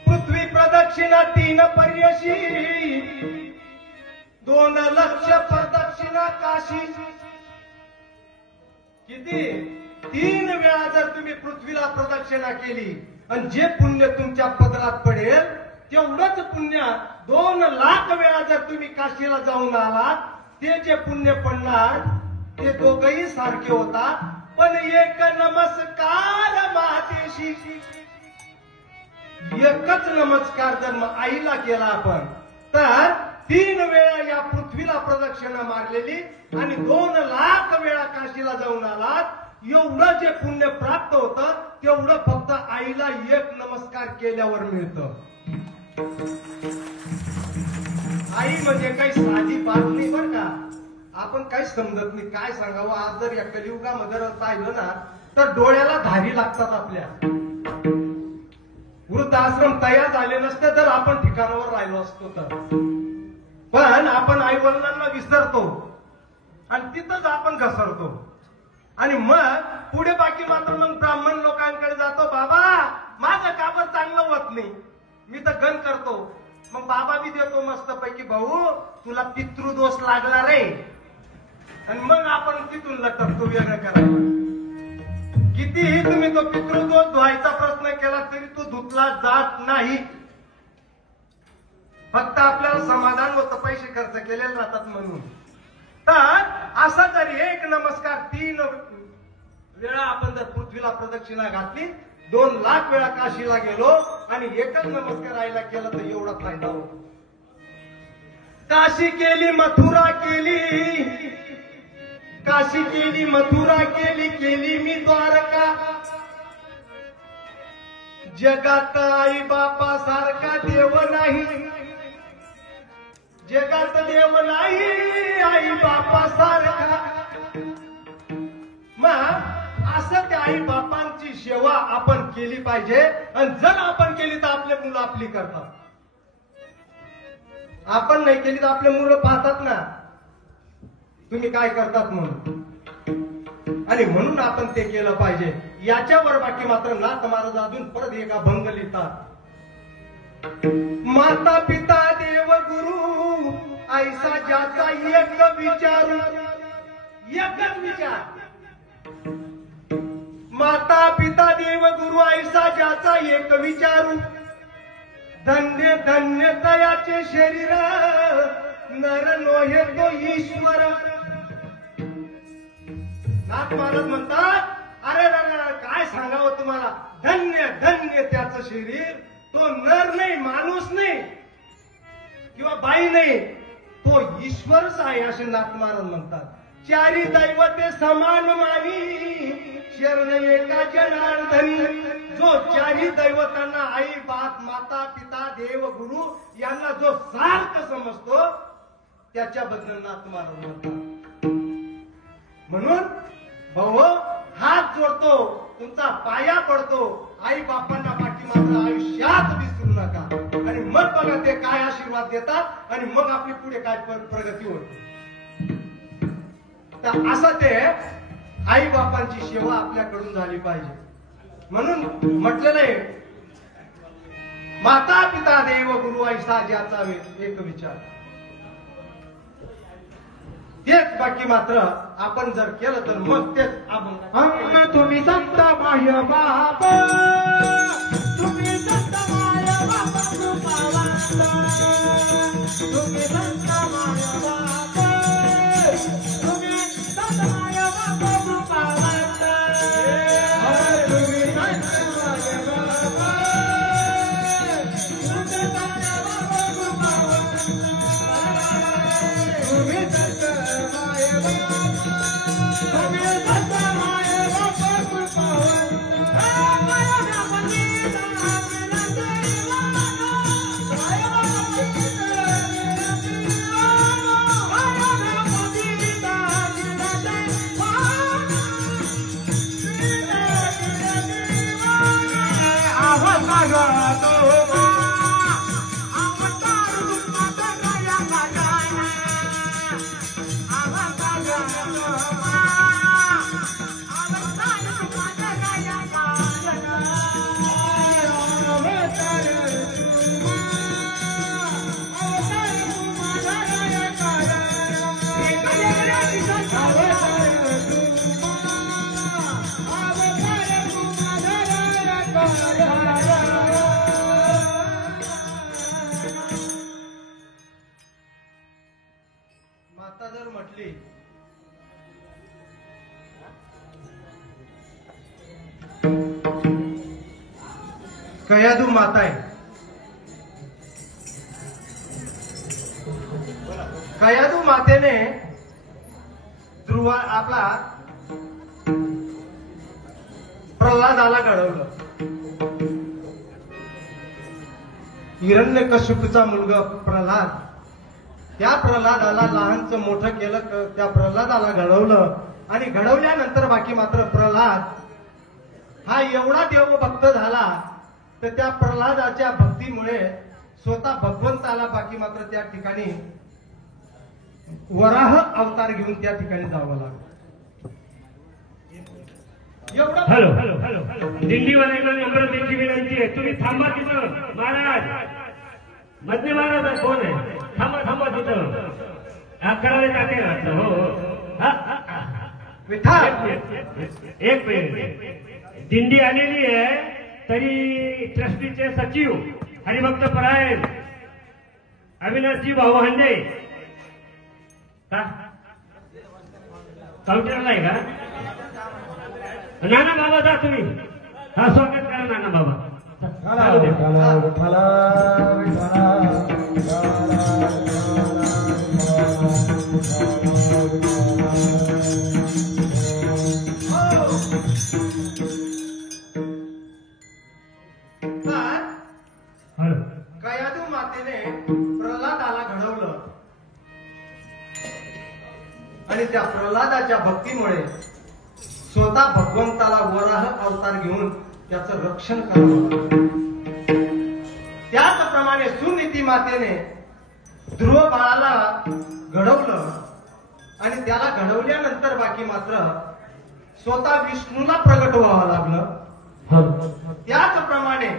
पृथ्वी प्रदक्षिणा 3 पर्यशी, 2 लक्ष प्रदक्षिणा काशी. किती? 3 वेळा जर तुम्ही पृथ्वीला प्रदक्षिणा केली आणि जे पुण्य तुमच्या पदरात पडेल तेवढंच पुण्य 2 लाख वेळा जर तुम्ही काशीला जाऊन आलात, ते जे पुण्य पडणार ते दोघही सारखे होतात. पण एक नमस्कार मातेशी, एकच नमस्कार जर आईला केला आपण तर 3 वेळा या पृथ्वीला प्रदक्षिणा मारलेली आणि 2 लाख वेळा काशीला जाऊन आलात, एवढं जे पुण्य प्राप्त होतं तेवढं फक्त आईला एक नमस्कार केल्यावर मिळतं. आई म्हणजे काही साधी बात नाही बर का. आपण काही समजत नाही, काय सांगावं. आज जर या कलियुगामध्ये पाहिलं ना तर डोळ्याला धारी लागतात आपल्या. वृद्धाश्रम तयार झाले नसते तर आपण ठिकाणावर राहिलो असतो तर. पण आपण आई वडिलांना विसरतो आणि तिथंच आपण घसरतो. आणि मग पुढे बाकी मात्र मग ब्राह्मण लोकांकडे जातो, बाबा माझं काबर चांगलं होत नाही, मी तर गण करतो. मग बाबा बी देतो मस्त पैकी, भाऊ तुला पितृदोष लागला रे. आणि मग आपण तिथून लटकतो वेगळं करायला. कितीही तुम्ही तो पितृदोष धुवायचा प्रयत्न केला तरी तो धुतला जात नाही. फक्त आपल्याला समाधान होतं पैसे खर्च केलेले राहतात म्हणून. तर असा जर एक नमस्कार 3 वेळा आपण जर पृथ्वीला प्रदक्षिणा घातली, 2 लाख वेळा काशीला गेलो आणि एकच नमस्कार आईला केला तर एवढा फायदा होतो. काशी केली, मथुरा केली, काशी केली, मथुरा केली, केली मी द्वारका. जगात आई बापा सारखा देव नाही, जगात देव नाही आई बापा सारखा. मग असं त्या आई बापांची सेवा आपण केली पाहिजे. आणि जर आपण केली तर आपले मुलं आपली करतात. आपण नाही केली तर आपले मुलं पाहतात ना तुम्ही काय करतात म्हणून. आणि म्हणून आपण ते केलं पाहिजे. याच्यावर बाकी मात्र नाथ महाराज अजून परत एका भंग लिहितात, माता पिता देव गुरु ऐसा ज्याचा एक विचारू. एकच विचार, माता पिता देव गुरु ऐसा ज्याचा एक विचारू. धन्य धन्य तयाचे शरीर नर नोहे तो ईश्वर. नाथ महाराज म्हणतात, अरे काय सांगावं तुम्हाला, धन्य धन्य त्याचं शरीर. तो नर नाही, माणूस नाही किंवा बाई नाही, तो ईश्वरच आहे असे नाथ महाराज म्हणतात. 4 दैवते समान मानी शरण एका जनार्दनी. जो 4 दैवतांना आई बाप माता पिता देव गुरु यांना जो सार्थ समजतो त्याच्याबद्दल नाथ महाराज म्हणतात. म्हणून भाऊ हात जोडतो, तुमचा पाया पडतो, आई बापांना बाकी मात्र आयुष्यात विसरू नका. आणि मग बघा ते काय आशीर्वाद देतात आणि मग आपली पुढे काय प्रगती होते. तर असं ते आई बापांची सेवा आपल्याकडून झाली पाहिजे. म्हणून म्हटलेलं आहे, माता पिता देव गुरु ऐसा ज्याचा एक विचार. तेच बाकी मात्र आपण जर केलं तर मग तेच आपण. तुम्ही संत माय बाप, तुम्ही संत माय बाप कृपावंत, तुम्ही संत माय बाप, तुम्ही संत माय बाप कृपावंत, तुम्ही संत माय बाप, संत माय बाप कृपावंत, तुम्ही संत माय बाप, तुम्ही संत माय बाप कृपावंत. माता जर म्हटली कयादू माता आहे, कयादू मातेने ध्रुवा आपला प्रल्हादाला घडवलं. हिरण्यकश्यपूचा मुलगा प्रल्हाद, त्या प्रल्हादाला लहानचं मोठं केलं, त्या प्रल्हादाला घडवलं आणि घडवल्यानंतर बाकी मात्र प्रल्हाद हा एवढा देवभक्त झाला तर त्या प्रल्हादाच्या भक्तीमुळे स्वतः भगवंताला बाकी मात्र त्या ठिकाणी वराह अवतार घेऊन त्या ठिकाणी जावं लागलं. एवढं हॅलो हॅलो हॅलो हॅलो दिंडीवाल्याकडे नंबर द्यायची विनंती आहे. तुम्ही थांबा तिथं. महाराज मधले महाराज कोण आहे? थांबा थांबा तिथं. करायला जाते ना. हो विठ्ठल एक मिनिट. दिंडी आलेली आहे तरी ट्रस्टीचे सचिव हरिभक्त परायण अविनाशजी भाऊ हांडे काउंटरला आहे का? नाना बाबा जा तुम्ही. हा स्वागत करा नाना बाबा. कयादू मातेने प्रल्हादाला घडवलं आणि त्या प्रल्हादाच्या भक्तीमुळे स्वतः भगवंताला वराह अवतार घेऊन त्याचं रक्षण करावं. त्याचप्रमाणे सुनीती मातेने ध्रुव बाळाला घडवलं आणि त्याला घडवल्यानंतर बाकी मात्र स्वतः विष्णूला प्रगट व्हावं लागलं. त्याचप्रमाणे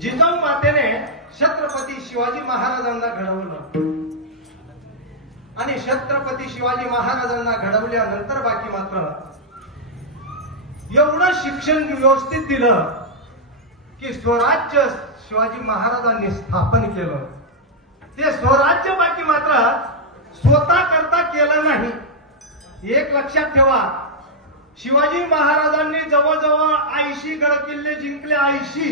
जिजाऊ मातेने छत्रपती शिवाजी महाराजांना घडवलं आणि छत्रपती शिवाजी महाराजांना घडवल्यानंतर बाकी मात्र एवढं शिक्षण व्यवस्थित दिलं की स्वराज्य शिवाजी महाराजांनी स्थापन केलं. ते स्वराज्य बाकी मात्र स्वतः करता केलं नाही. एक लक्षात ठेवा, शिवाजी महाराजांनी जवळजवळ 80 गडकिल्ले जिंकले. 80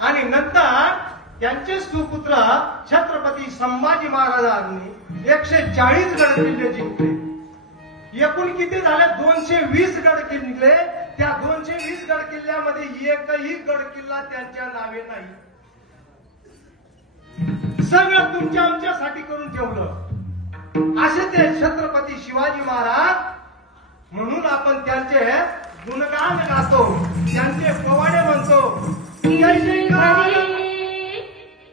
आणि नंतर त्यांचे सुपुत्र छत्रपती संभाजी महाराजांनी 140 गडकिल्ले जिंकले. एकूण किती झाले? 220 गडकिल्ले. त्या 220 गडकिल्ल्यामध्ये एकही गडकिल्ला त्यांच्या नावे नाही. सगळं तुमच्या आमच्यासाठी करून ठेवलं. असे ते छत्रपती शिवाजी महाराज म्हणून आपण त्यांचे गुणगान गातो, त्यांचे पोवाडे म्हणतो.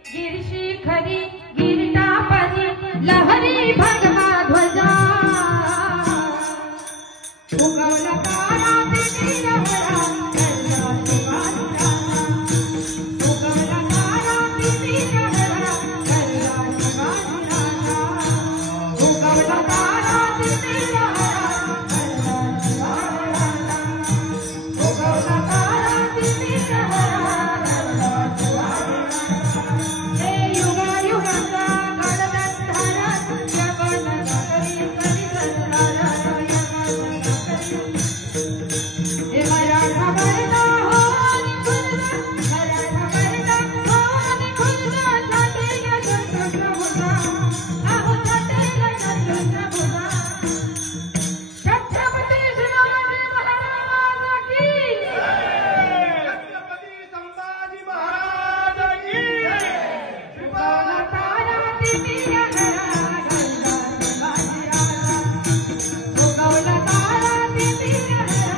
गिरशी खरी गिरटापरी लहरी भगवा ध्वजा उगवला तारा तिथे लहरा उगवला तारा तिथे लहरा उगवला तारा तिथे लहरा उगवला तारा तिथे लहरा हे युगा युगाचा गडगंधारा जगन नगरी परिसराला हे मराठा मरदा हो मराठा मरदा हो खुलदा छाटेला चंद्र होता आहो छाटेला चंद्र होता. छत्रपती शिवाजी महाराज की छत्रपती संभाजी महाराज की उगवला तारा तिथे लहरा उगवला तारा तिथे लहरा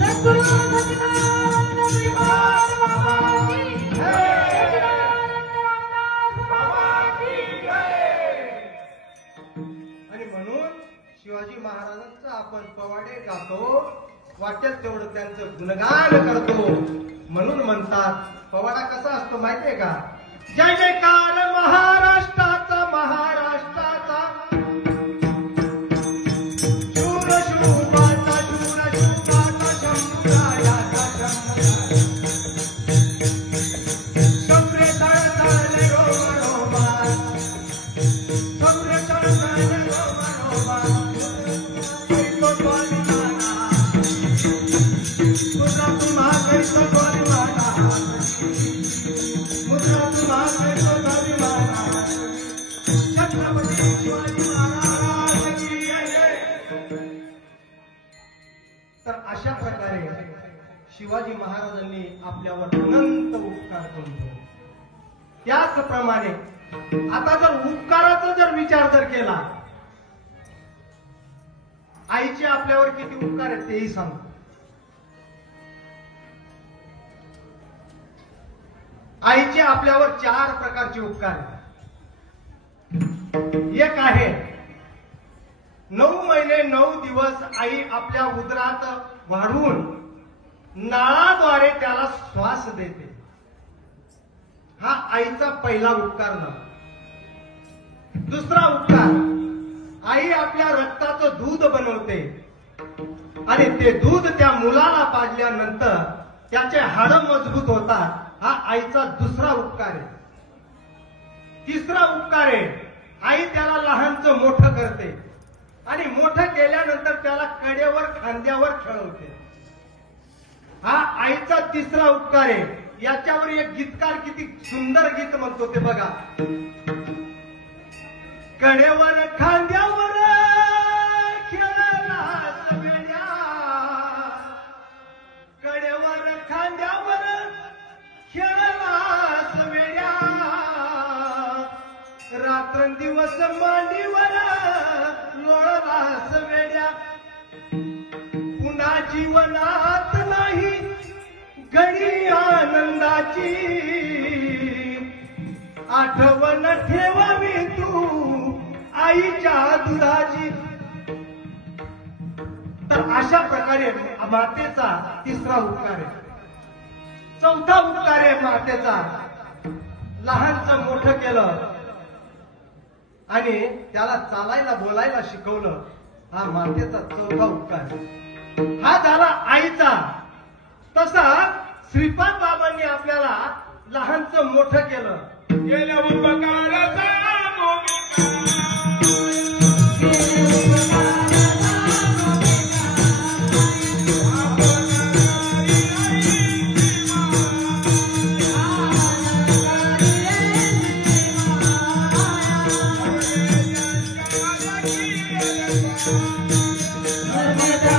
सद्गुरु सच्चिदानंद श्रीपाद बाबा की सच्चिदानंद रामदास बाबा की आणि म्हणून शिवाजी महाराजांचं आपण पवाडे गातो, वाटेल तेवढं त्यांचं गुणगान करतो. म्हणून म्हणतात पवाडा कसा असतो माहितीये का? जय जयकार महाराष्ट्राचा महाराष्ट्राचा शूर शूराचा शूर शूराचा शंभरायाचा शंभर तळतळले रोमा शंभर तळतळले रोमा कैतो स्वाभिमाना मुद्रा तुम्हा कैतो स्वाभिमाना मुद्रा तुम्हा कैतो स्वाभिमाना. छत्रपती शिवाजी महाराज की जय. तर अशा प्रकारे शिवाजी महाराजांनी आपल्यावर अनंत उपकार करून त्याचप्रमाणे आता जर उपकाराचा जर विचार जर केला, आईचे आपल्यावर किती उपकार आहेत तेही सांगतो. आईचे आपल्यावर 4 प्रकारचे उपकार आहेत. एक आहे 9 महिने 9 दिवस आई आपल्या उदरात वाढवून नाळाद्वारे त्याला श्वास देते. हा आईचा पहिला उपकार झाला. दुसरा उपकार, आई आपल्या रक्ताचं दूध बनवते आणि ते दूध त्या मुलाला पाजल्यानंतर त्याचे हाडं मजबूत होतात. हा आईचा दुसरा उपकार आहे. तिसरा उपकार आहे, आई त्याला लहानचं मोठं करते आणि मोठं केल्यानंतर त्याला कडेवर खांद्यावर खेळवते. हा आईचा तिसरा उपकार आहे. याच्यावर एक गीतकार किती सुंदर गीत म्हणतो ते बघा. कडेवर खांद्यावर खेळलास वेड्या, कडेवर खांद्यावर खेळलास वेड्या, रात्रंदिवस मांडीवर लोळलास वेड्या, पुन्हा जीवनात नाही घडी आनंदाची, आठवण ठेवावी तू आईच्या दुधाची. तर अशा प्रकारे मातेचा तिसरा उपकार आहे. चौथा उपकार आहे मातेचा, लहानचं मोठं केलं आणि त्याला चालायला बोलायला शिकवलं. हा मातेचा चौथा उपकार आहे. हा झाला आईचा. तसा श्रीपाद बाबांनी आपल्याला लहानचं मोठं केलं. गेल्या उपकाराचा नर्मदा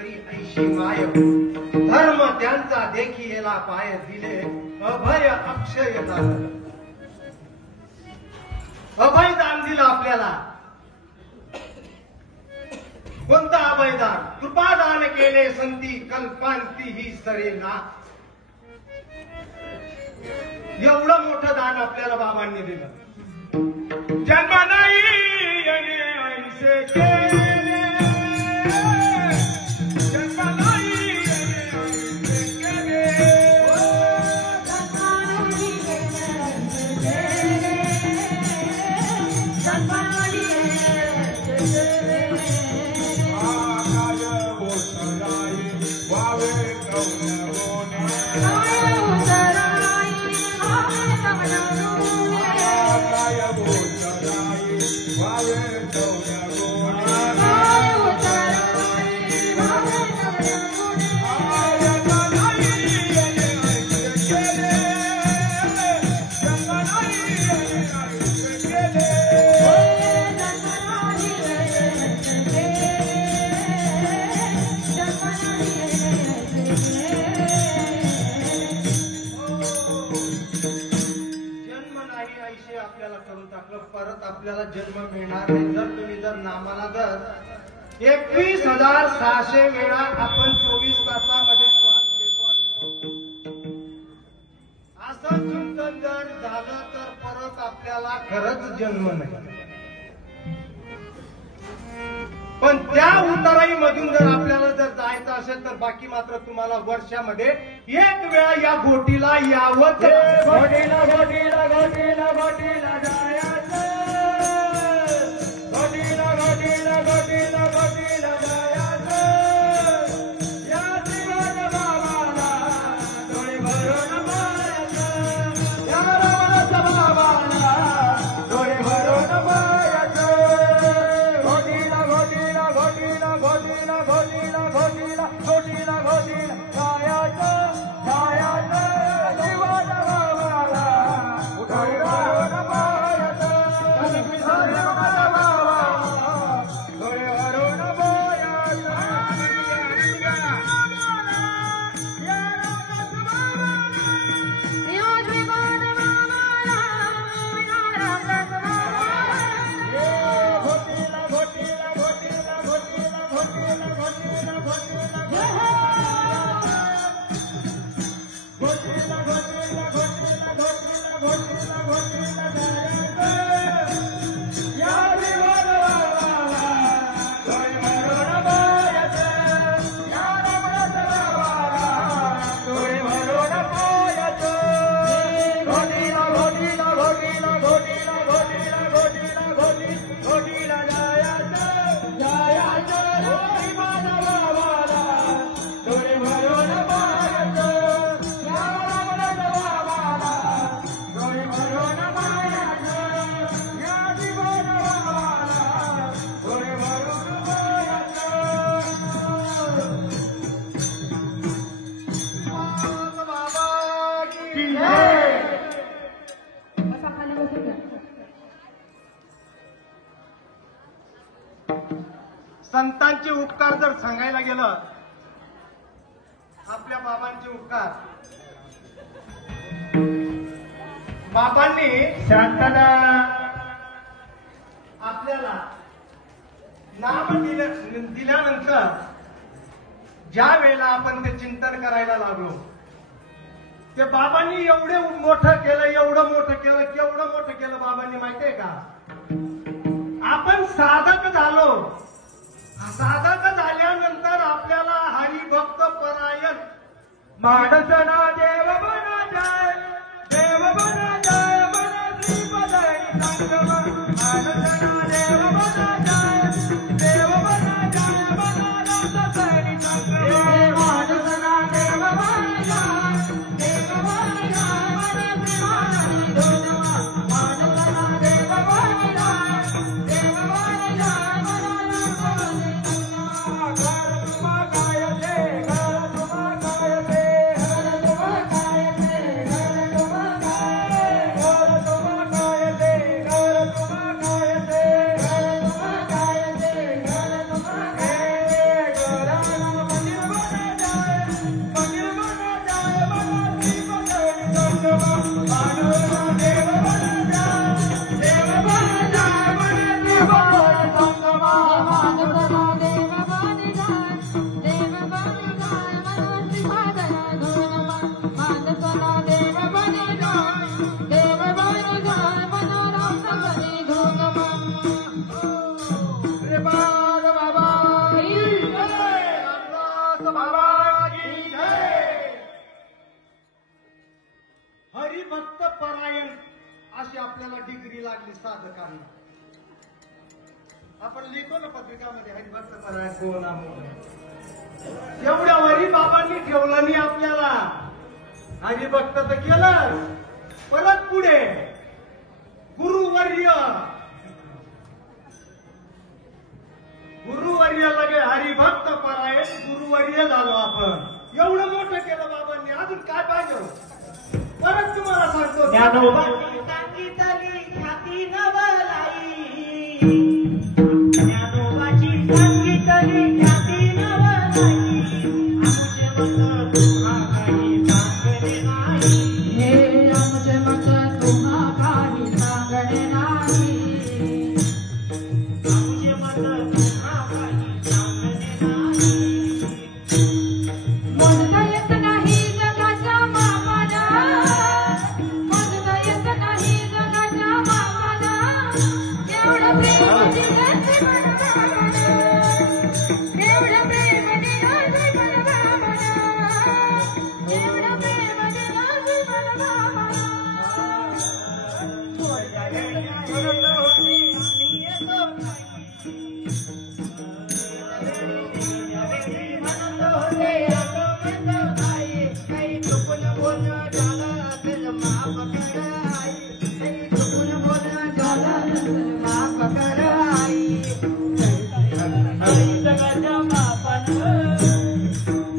करी ऐशी माय धर्म त्यांचा देखी येला पाय दिले अभय अक्षय दान अभय दान दिलं आपल्याला कोणता अभयदान कृपादान केले संती कल्पांती ही सरेना एवढं मोठं दान आपल्याला बाबांनी दिलं जन्म नाही येणे ऐसे केले जन्म नाही येणे ऐसे केले आकाय बोसराई वावे कवनगोने आकाय बोसराई वावे कवनगोने जन्म नाही ऐशी आपल्याला करून टाकलं परत आपल्याला जन्म मिळणार नाही जर नामाला जर 21,600 वेळा आपण 24 तासामध्ये श्वास घेतो आणि सोडतो. असं चिंतन जर झालं तर परत आपल्याला खरंच जन्म नाही पण त्या उतराईमधून जर आपल्याला जर जायचं असेल तर बाकी मात्र तुम्हाला वर्षामध्ये एक वेळा या गोटीला यावंच घोटीला घोटीला घोटीला घोटीला जायचं घोटीला घोटीला घोटीला घोटीला जायचं या श्रीवाद बाबाला डोळे भरून पाहायचं या रमणाच्या बाबाला डोळे भरून पाहायचं घोटीला घोटीला घोटीला घोटीला घोटीला घोटीला घोटीला घोटीला जायचं जायचं श्रीवाद बाबाला डोळे भरून पाहायचं श्रीवाद बाबाला डोळे भरून पाहायचं या रमणाच्या बाबाला घोटीला घोटीला घोटीला घोटीला घोटीला घोटीला घोटीला घोटीला घोटीला घोटीला घोटीला घोटीला जायचं या श्रीवाद बाबाला डोळे भरून पाहायचं या रमणाच्या बाबाला डोळे भरून पाहायचं घोटीला घोटीला घोटीला घोटीला घोटीला घोटीला घोटीला जायचं जायचं श्रीवाद बाबाला डोळे भरून पाहायचं या रमणाच्या बाबाला डोळे भरून पाहायचं या श्रीवाद बाबाला डोळे भरून पाहायचं बाबा की जय. संतांचे उपकार जर सांगायला गेलं आपल्या बाबांचे उपकार बाबांनी शांतता आपल्याला नाम दिल्यानंतर ज्या वेळेला आपण ते चिंतन करायला लागलो ते बाबांनी एवढे मोठं केलं एवढं मोठं केलं केवढं मोठं केलं बाबांनी माहितीये का आपण साधक झालो साधक झाल्यानंतर आपल्याला हरिभक्त परायण माणसना देव बना जाय देव बना जाय मन श्रीपदरी संगम माणसना देव बना जाय देव बना जाय मन रससरी संगम माणसना देव बना जाय देव बना जाय मन श्रीमाननी दोनवा माणसना देव बना जाय देव बना जाय मन रससरी संगम घर तुमा काय ते घर तुमा काय ते घर तुमा काय ते घर तुमा काय ते घर तुमा काय ते हरिभक्त परायण अशी आपल्याला डिग्री लागली साधकांना. आपण लिहितो ना पत्रिकामध्ये हरिभक्त परायण कोण आहे. एवढ्या वरी बाबांनी ठेवलं नाही आपल्याला. हरिभक्त तर केलं. परत पुढे गुरुवर्य लगे हरिभक्त परायण गुरुवर्य झालो आपण. एवढं मोठं केलं बाबांनी. अजून काय पाहिजे. परत तुम्हाला सांगतो ज्ञानोबाची सांगितली ख्याती नवलाई. ज्ञानोबाची सांगितली ख्याती नवलाई. आमचे मत तुम्हा काही सांगणे नाही. हे आमचे मत तुम्हा काही सांगणे नाही. आमचे मत तुम्हा काही सांगणे नाही. मोजता येत नाही जगाच्या मामाला. मोजता येत नाही जगाच्या मामाला. एवढं प्रेम दिलं जीवनभावाला. एवढं प्रेम दिलं जीवनभावाला. एवढं प्रेम दिलं जीवनभावाला.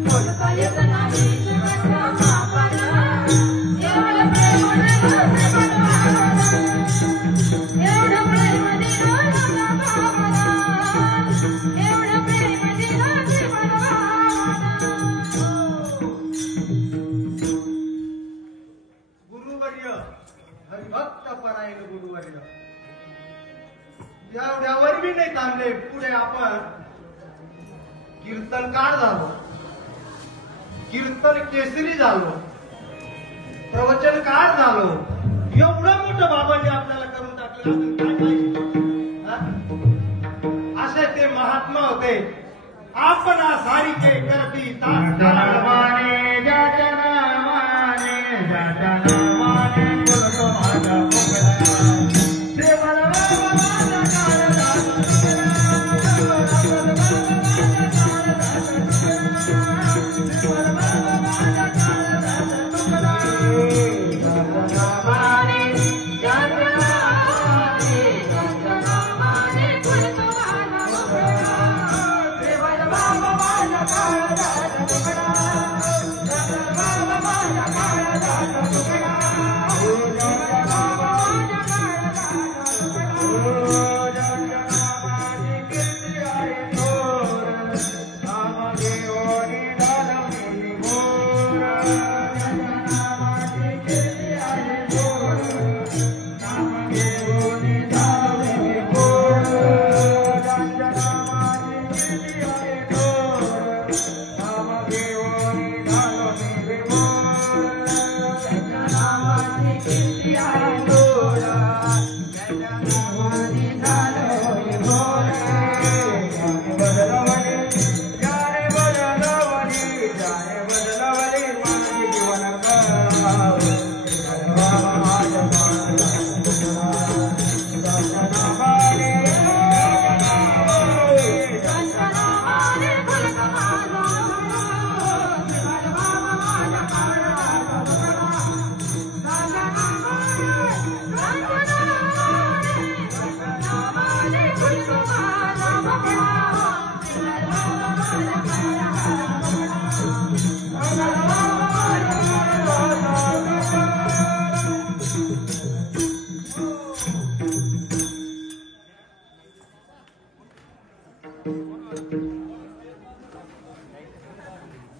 मोजता येत नाही जगाच्या मामाला. एवढं प्रेम दिलं जीवनभावाला. एवढं प्रेम दिलं जीवनभावाला. एवढं प्रेम दिलं जीवनभावाला. गुरुवर्य हरिभक्त परायण गुरुवर्य. एवढ्यावर बी नाही थांबले. पुढे आपण कीर्तनकार झालो. कीर्तन केसरी झालो. प्रवचनकार झालो. एवढं मोठं बाबांनी आपल्याला करून टाकलं. अजून काय पाहिजे. हा? असे ते महात्मा होते. आपण सारिके करती जनमाने जनमाने जनमाने बोलतो माझा भोकळा. देवाला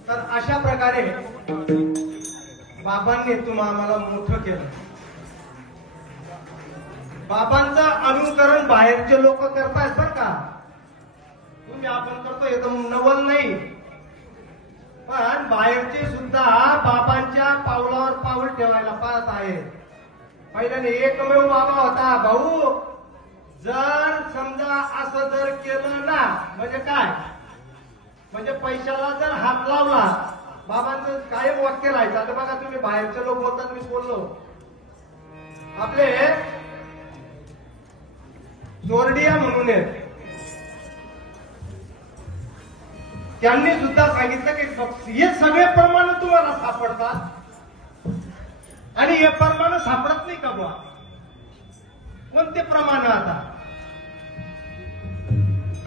तर अशा प्रकारे बाबांनी तुम्हा आम्हाला मोठं केलं. बाबांचं अनुकरण बाहेरचे लोक करतायत बर का. तुम्ही आपण करतोय तर नवल नाही. पण बाहेरचे सुद्धा बाबांच्या पावलावर पाऊल ठेवायला पाहत आहेत. पहिल्याने एकमेव बाबा होता. भाऊ जर समजा असं जर केलं ना म्हणजे काय, म्हणजे पैशाला जर हात लावला, बाबांचं कायम वाक्य राहायचं. आता बघा तुम्ही बाहेरचे लोक बोलतात, मी बोललो चोरडिया म्हणून आहेत. त्यांनी सुद्धा सांगितलं की हे सगळे प्रमाण तुम्हाला सापडतात आणि हे प्रमाण सापडत नाही का बुवा? कोणते प्रमाण? आता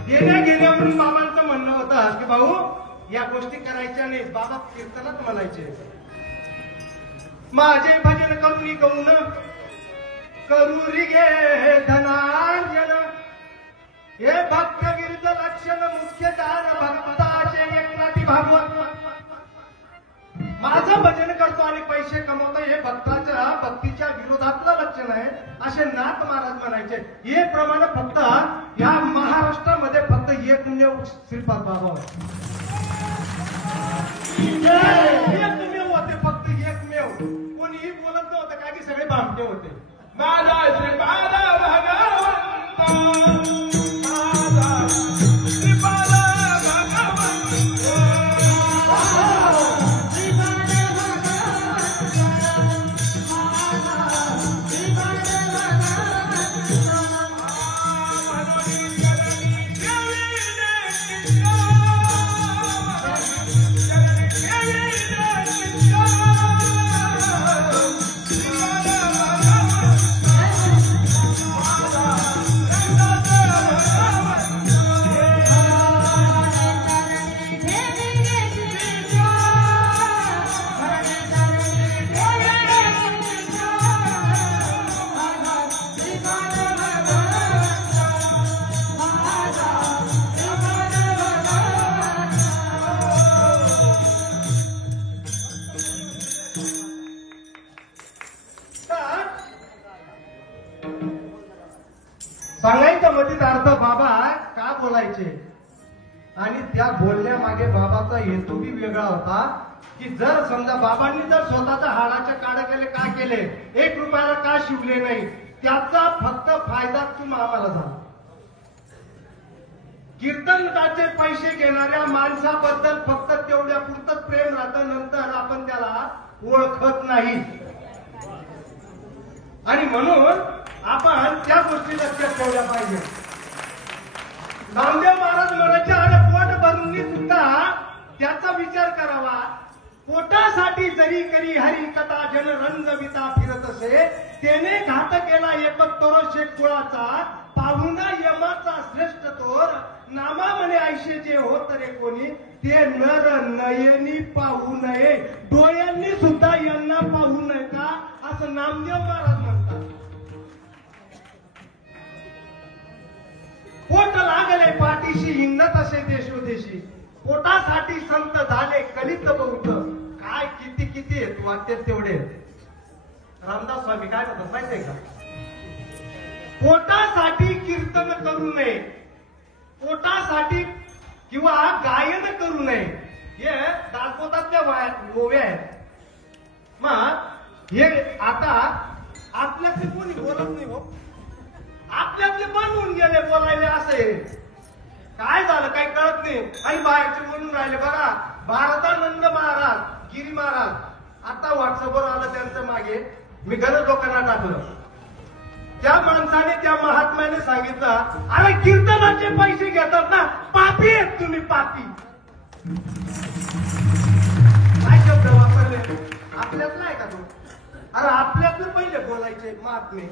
देण्या घेण्यावरून बाबांचं म्हणणं होतं की भाऊ या गोष्टी करायच्या नाही. बाबा कीर्तनात म्हणायचे, माझे भजन करून गौन करू री गे धनांजन, हे भक्त विरुद्ध लक्षण मुख्य दान भक्ताचे एकनाथी भागवत. माझं भजन करतो आणि पैसे कमवतो हे भक्ताच्या भक्तीच्या विरोधातलं लक्षण आहे असे नाथ महाराज म्हणायचे. हे प्रमाण फक्त या महाराष्ट्रामध्ये फक्त एकमेव श्रीपाद बाबा एकमेव होते, फक्त एकमेव. कोणीही बोलत नव्हतं का की सगळे भामटे होते. माझा श्रीपाद भगवंत, माझा श्रीपाद भगवंत, सांगायच्या मधीत अर्थ बाबा का बोलायचे आणि त्या बोलण्यामागे बाबाचा हेतू बी वेगळा होता की जर समजा बाबांनी जर स्वतःच्या हाडाच्या काढा केले का केले, 1 रुपयाला का शिवले नाही, त्याचा फक्त फायदा तुम्हाला आम्हाला झाला. कीर्तनाचे पैसे घेणाऱ्या माणसाबद्दल फक्त तेवढ्या पुरतच प्रेम राहतं, नंतर आपण त्याला ओळखत नाही. आणि म्हणून आपण त्या गोष्टी लक्षात ठेवल्या पाहिजे. नामदेव महाराज म्हणायचे आणि पोट भरून सुद्धा त्याचा विचार करावा. पोटासाठी जरी करी हरी कथा जन रंजविता फिरत असे, त्याने घात केला एकत्तर शेख कुळाचा, पाहुणा यमाचा श्रेष्ठ तोर, नामा म्हणे ऐशे जे होत रे कोणी, ते नर नयनी पाहू नये, डोळ्यांनी सुद्धा यांना पाहू नये का, असं नामदेव महाराज म्हणतात. पोट लागले पाठीशी हिंडत असे देशोदेशी, पोटासाठी संत झाले कलित बहुत, काय किती किती आहेत वाक्य तेवढे. रामदास स्वामी काय म्हणतात माहितीये का, पोटासाठी कीर्तन करू नये, पोटासाठी किंवा गायन करू नये, हे दाखवतातल्या ओव्या आहेत. मग हे आता आपल्यातले कोणी बोलत नाही हो, आपल्यातले बनवून गेले बोलायले. असे काय झालं काही कळत नाही आणि बाहेरचे म्हणून राहिले. बघा भारतानंद महाराज, गिरी महाराज, आता व्हॉट्सअपवर आलं त्यांचं मागे, मी गरज लोकांना टाकलं. त्या माणसाने त्या महात्म्याने सांगितलं, अरे कीर्तनाचे पैसे घेतात ना, पापी आहेत तुम्ही, पापी. काय शब्द वापरले? आपल्यातला आहे का तो? अरे आपल्यातलं पहिले बोलायचे महात्मे,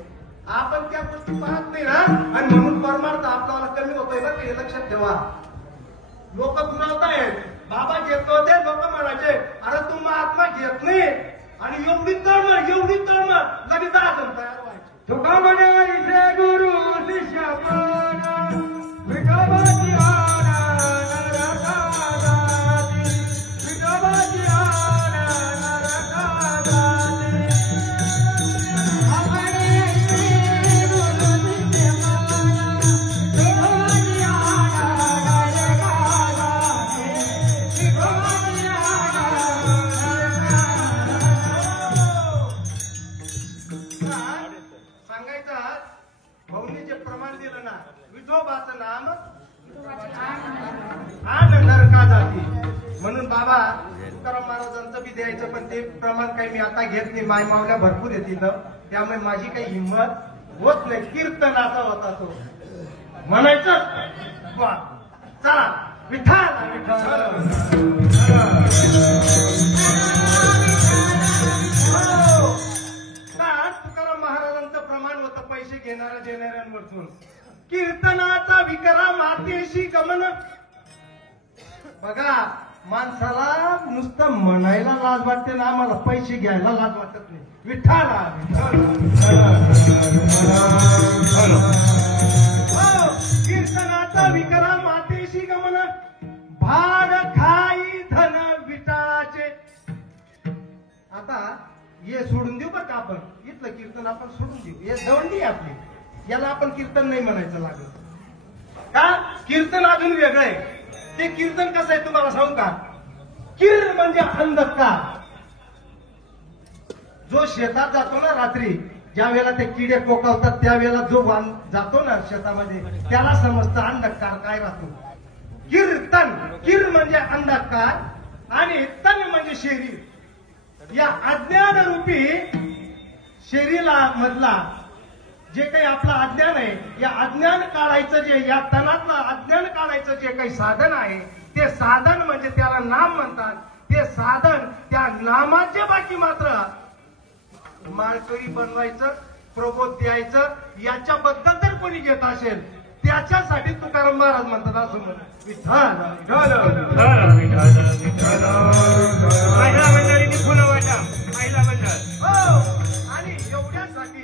आपण त्या गोष्टी पाहत नाही ना, आणि म्हणून परमार्थ आपल्याला कमी होतोय बरं, हे लक्षात ठेवा. लोक दुरावतायत. बाबा घेत नव्हते, लोक म्हणायचे अरे तू महात्मा घेत नाही, आणि एवढी तळमळ लगेच आजून तयार व्हायचे. तुका म्हणे इथे गुरु शिष्य पण, विठोबाची आना नरकादाती, विठोबाची आना नरकादाती. विठोबाचं नाम आन नरका जाती. म्हणून बाबा तुकाराम महाराजांचं बी द्यायचं, पण ते प्रमाण काही मी आता घेत नाही. माय मावल्या भरपूर आहेत तिथं, त्यामुळे माझी काही हिंमत होत नाही. कीर्तनाचा होता तो. म्हणायचं बर चला विठ्ठल विठ्ठल तुकाराम महाराजांचं प्रमाण होतं पैसे घेणाऱ्या देणाऱ्यांवरतून कीर्तनाचा विक्रम आतेशी गमन. बघा माणसाला नुसतं म्हणायला लाज वाटते ना आम्हाला पैसे घ्यायला लाज वाटत नाही. विठ्ठला कीर्तनाचा विक्रम आतेशी गमन भाड खाई धन विटाळाचे. आता हे सोडून देऊ बरं का आपण इथलं कीर्तन आपण सोडून देऊ. हे दवंडी आपली याला आपण कीर्तन नाही म्हणायचं लागलं का. कीर्तन अजून वेगळं आहे. ते कीर्तन कसं आहे तुम्हाला सांगू का. किर म्हणजे अंधकार. जो शेतात जातो ना रात्री ज्या वेळेला ते किडे कोकावतात त्यावेळेला जो जातो ना शेतामध्ये त्याला समजतं अंधकार काय राहतो. कीर्तन किर म्हणजे अंधकार आणि तन म्हणजे शरीर. या अज्ञान रूपी शरीरा मधला जे काही आपलं अज्ञान आहे या अज्ञान काढायचं जे या तनातलं अज्ञान काढायचं जे काही साधन आहे ते साधन म्हणजे त्याला नाम म्हणतात. ते साधन त्या नामाचे बाकी मात्र माळकरी बनवायचं प्रबोध द्यायचं याच्याबद्दल जर कोणी घेत असेल त्याच्यासाठी तुकाराम महाराज म्हणतात असं म्हणत विठ्ठल महिला मंडळींनी फुलं वाटा महिला मंडळ. हो आणि एवढ्यासाठी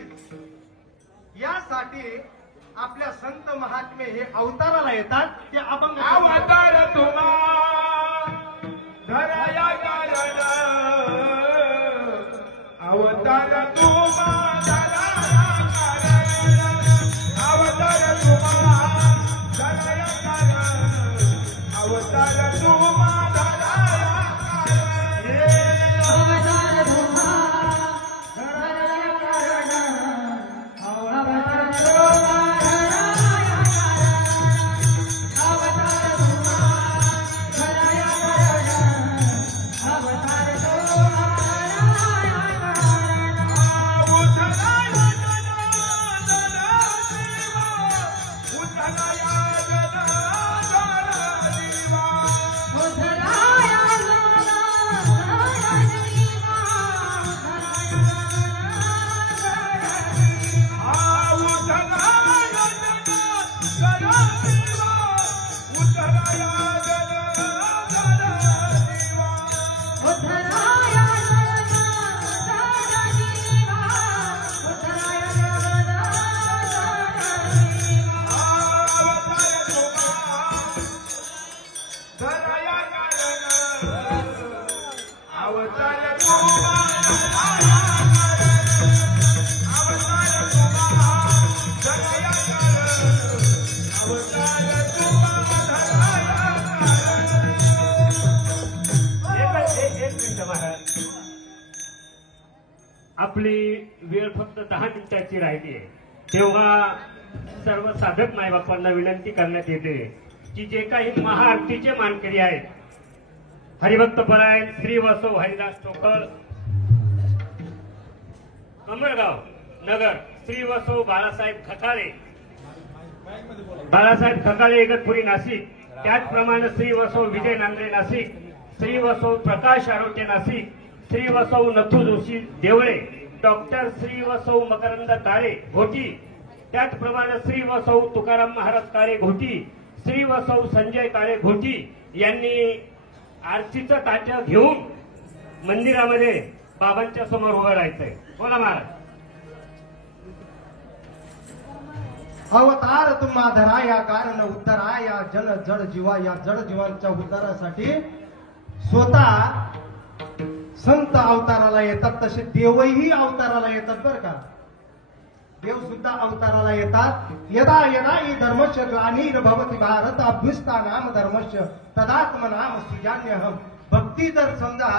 यासाठी आपल्या संत महात्मे हे अवताराला येतात. ते अभंग अवतार तुम्हा धराया कारण अवतार तुम्हा धराया कारण अवतार तुम्हा धराया कारण अवतार तुम्हा धराया अवतार तुम्हा धराया कारण अवतार तुम्हा धराया कारण अवतार तुम्हा धराया कारण अवतार तुम्हा धराया आपली वेळ फक्त 10 मिनिटाची राहिली आहे तेव्हा सर्व साधक मायबापांना विनंती करण्यात येते की जे काही महाआरतीचे मानकरी आहेत हरिभक्त परायण श्री वसव हरिदास टोकर कमरगाव नगर श्री वसव बाळासाहेब खकाळे इगतपुरी नाशिक त्याचप्रमाणे श्री वसव विजय नांद्रे नाशिक श्री वसव प्रकाश आरोग्य नाशिक श्री वसव नथू जोशी देवळे डॉक्टर श्री वसव मकरंद काळे घोटी त्याचप्रमाणे श्री वसव तुकाराम महाराज काळे घोटी श्री वसव संजय काळे घोटी यांनी आरतीचं ताटं घेऊन मंदिरामध्ये बाबांच्या समोर उभं राहायचंय. बोला महाराज. अवतार तुम्हा धराया कारण उद्धराया जन जड जीवा या जड जीवांच्या उद्धारासाठी स्वतः संत अवताराला येतात तसे देवही अवताराला येतात बरं का. देव सुद्धा अवताराला येतात. यदा यदा हि धर्मस्य ग्लानिर्भवति भारत अभ्युस्ता नाम धर्मस्य तदात्म नाम सृजाम्यहम्. भक्ती जर समजा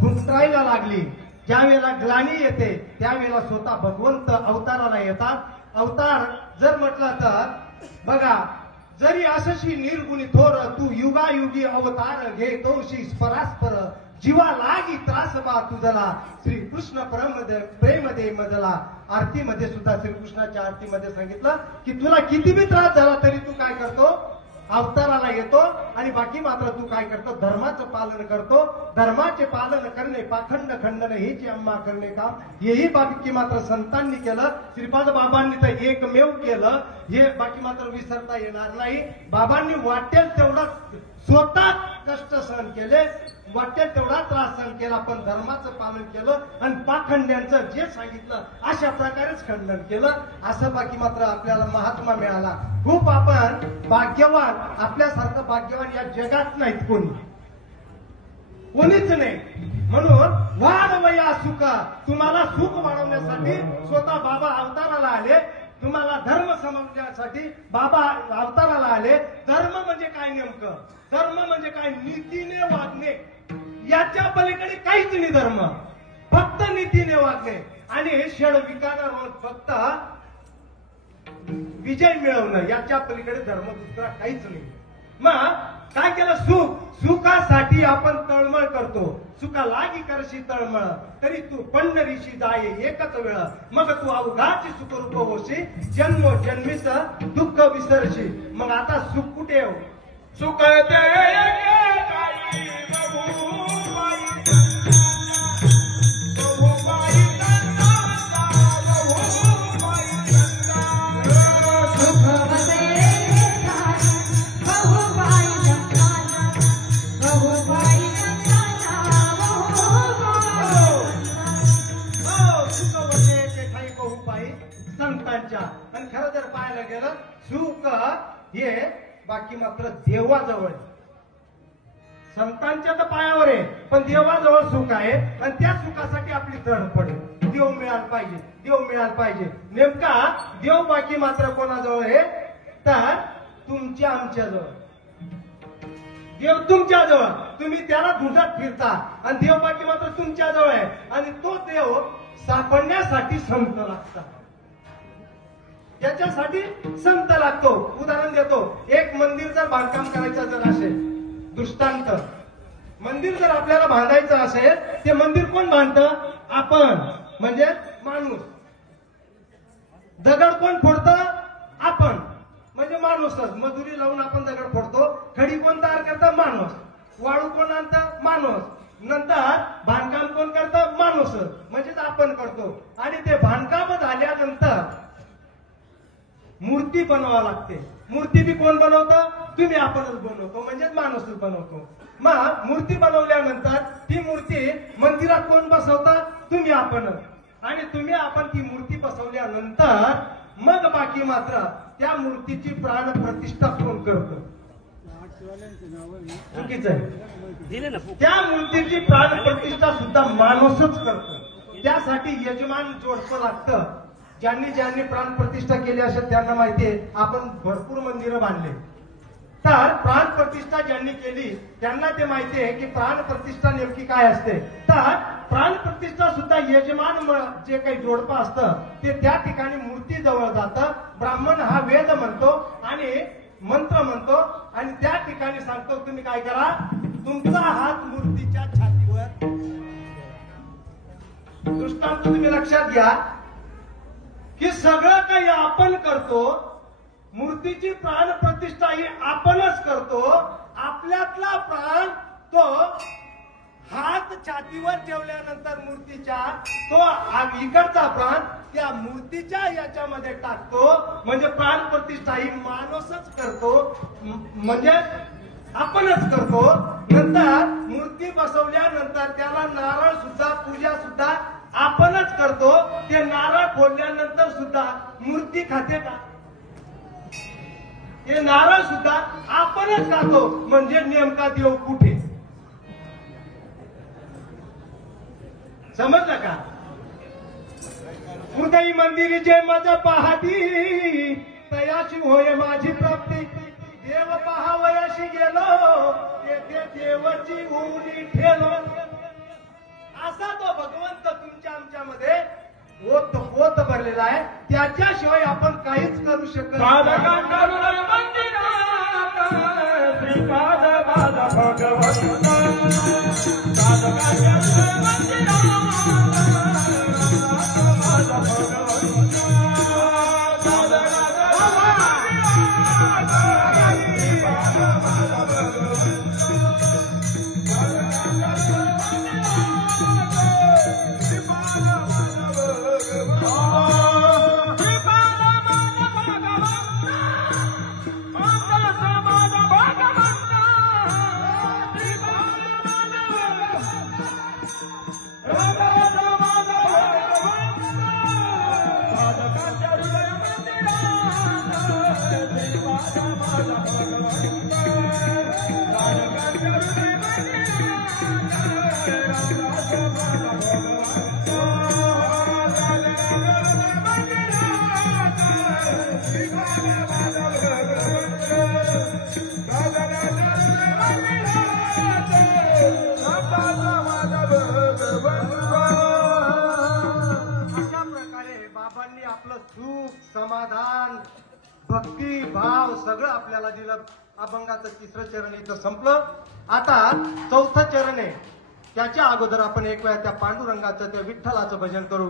खुंटायला लागली ज्या वेळेला ग्लानी येते त्यावेळेला स्वतः भगवंत अवताराला येतात. अवतार जर म्हटलं तर बघा जरी असशी निर्गुणी थोर तू युगायुगी अवतार घेतोशी स्परास्पर जीवा लागी त्रास बा तुझला श्रीकृष्ण प्रेम दे मजला. आरतीमध्ये सुद्धा श्रीकृष्णाच्या आरतीमध्ये सांगितलं की तुला किती बी त्रास झाला तरी तू काय करतो, अवताराला येतो आणि बाकी मात्र तू काय करतो, धर्माचं पालन करतो. धर्माचे पालन करणे पाखंड खंडन हेची अम्मा करणे काम, हेही बाकी मात्र संतांनी केलं. श्रीपाद बाबांनी तर एकमेव केलं, हे बाकी मात्र विसरता येणार नाही. बाबांनी वाटेल तेवढा स्वतः कष्ट सहन केले, वाटेल तेवढा त्रास सहन केला, पण धर्माचं पालन केलं आणि पाखंड्यांचं जे सांगितलं अशा प्रकारेच खंडन केलं. असं बाकी मात्र आपल्याला महात्मा मिळाला. खूप आपण भाग्यवान, आपल्यासारखं भाग्यवान या जगात नाहीत कोणीच नाही. म्हणून वाढवया सुख, तुम्हाला सुख वाढवण्यासाठी स्वतः बाबा अवताराला आले. तुम्हाला धर्म समजण्यासाठी बाबा अवताराला आले. धर्म म्हणजे काय नेमकं, धर्म म्हणजे काय, नीतीने वागणे. याच्या पलीकडे काहीच नाही धर्म, फक्त नीतीने वागणे आणि षड विकारावर फक्त विजय मिळवणं, याच्या पलीकडे धर्म दुसरा काहीच नाही. मग काय केलं, सुखासाठी आपण तळमळ करतो. सुखा लागी करशी तळमळ, तरी तू पंढरीशी जाये एकच वेळ. मग तू अवघाची सुखरूप होशी, जन्म जन्मीच दुःख विसरशी. मग आता सुख कुठे येऊ, सुख संतांच्या. आणि खरं जर पाहायला गेलं सुख हे बाकी मात्र देवाजवळ, संतांच्या तर पायावर आहे, पण देवाजवळ सुख आहे. आणि त्या सुखासाठी आपली तडफड आहे. देव मिळाला पाहिजे, देव मिळाला पाहिजे. नेमका देव बाकी मात्र कोणाजवळ आहे, तर तुमच्या आमच्याजवळ. देव तुमच्याजवळ, तुम्ही त्याला ढुंढत फिरता आणि देव बाकी मात्र तुमच्याजवळ आहे. आणि तो देव सापडण्यासाठी संत लागतात, याच्यासाठी संत लागतो. उदाहरण देतो, एक मंदिर जर बांधकाम करायचं जर असेल, दृष्टांत, मंदिर जर आपल्याला बांधायचं असेल, ते मंदिर कोण बांधतं, आपण म्हणजे माणूस. दगड कोण फोडतं, आपण म्हणजे माणूसच. मजुरी लावून आपण दगड फोडतो. खडी कोण तयार करतं, माणूस. वाळू कोण आणतं, माणूस. नंतर बांधकाम कोण करतं, माणूसच, म्हणजेच आपण करतो. आणि ते बांधकाम झाल्यानंतर मूर्ती बनवावं लागते. मूर्ती बी कोण बनवतं, तुम्ही आपणच बनवतो, म्हणजेच माणूसच बनवतो. मग मूर्ती बनवल्यानंतर ती मूर्ती मंदिरात कोण बसवतं, तुम्ही आपणच. आणि तुम्ही आपण ती मूर्ती बसवल्यानंतर मग बाकी मात्र त्या मूर्तीची प्राण प्रतिष्ठा कोण करतं, चुकीचं आहे. त्या मूर्तीची प्राण प्रतिष्ठा सुद्धा माणूसच करतो. त्यासाठी यजमान जोडपं लागतं. ज्यांनी प्राण प्रतिष्ठा केली असेल त्यांना माहितीये, आपण भरपूर मंदिरं बांधले, तर प्राण प्रतिष्ठा ज्यांनी केली त्यांना ते माहिती आहे की प्राण प्रतिष्ठा नेमकी काय असते. तर प्राण प्रतिष्ठा सुद्धा यजमान जे काही जोडपं असतं ते त्या ठिकाणी मूर्ती जवळ जातं. ब्राह्मण हा वेद म्हणतो आणि मंत्र म्हणतो आणि त्या ठिकाणी सांगतो, तुम्ही काय करा, तुमचा हात मूर्तीच्या छातीवर. दृष्टांत तुम्ही लक्षात घ्या की सगळं काही आपण करतो. मूर्तीची प्राण प्रतिष्ठा ही आपणच करतो. आपल्यातला प्राण तो हात छातीवर ठेवल्यानंतर मूर्तीच्या तो इकडचा प्राण त्या मूर्तीच्या याच्यामध्ये टाकतो. म्हणजे प्राण प्रतिष्ठा ही माणूसच करतो, म्हणजे आपणच करतो. नंतर मूर्ती बसवल्यानंतर त्याला नारळ सुद्धा, पूजा सुद्धा आपणच करतो. ते नारळ फोडल्यानंतर सुद्धा मूर्ती खाते का, हे नारळ सुद्धा आपणच खातो. म्हणजे नेमका देव कुठे, समजलं का. हृदय मंदिरी जे मज पाहती तयाशी होय माझी प्राप्ती. देव पाहावयाशी गेलो तेथे देवाची उनी ठेलो. असा तो भगवंत तुमच्या आमच्यामध्ये ओत भरलेला आहे. त्याच्याशिवाय आपण काहीच करू शकत नाही. श्रीपाद भगवंत अशा प्रकारे बाबांनी आपलं सुख समाधान भक्ती भाव सगळं आपल्याला दिलं. अभंगाचं 3रं चरण इथं संपलं. आता 4थं चरण आहे. त्याच्या अगोदर आपण एक वेळा त्या पांडुरंगाचं त्या विठ्ठलाचं भजन करू.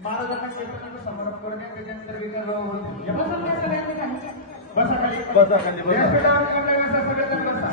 महाराजांना केंद्राचं समर्पण करणे त्याच्यानंतर विनय बसा सगळ्यांनी खाली. बसा खाली बसा खाली, बसा. व्यासपीठावर सगळेजण बसा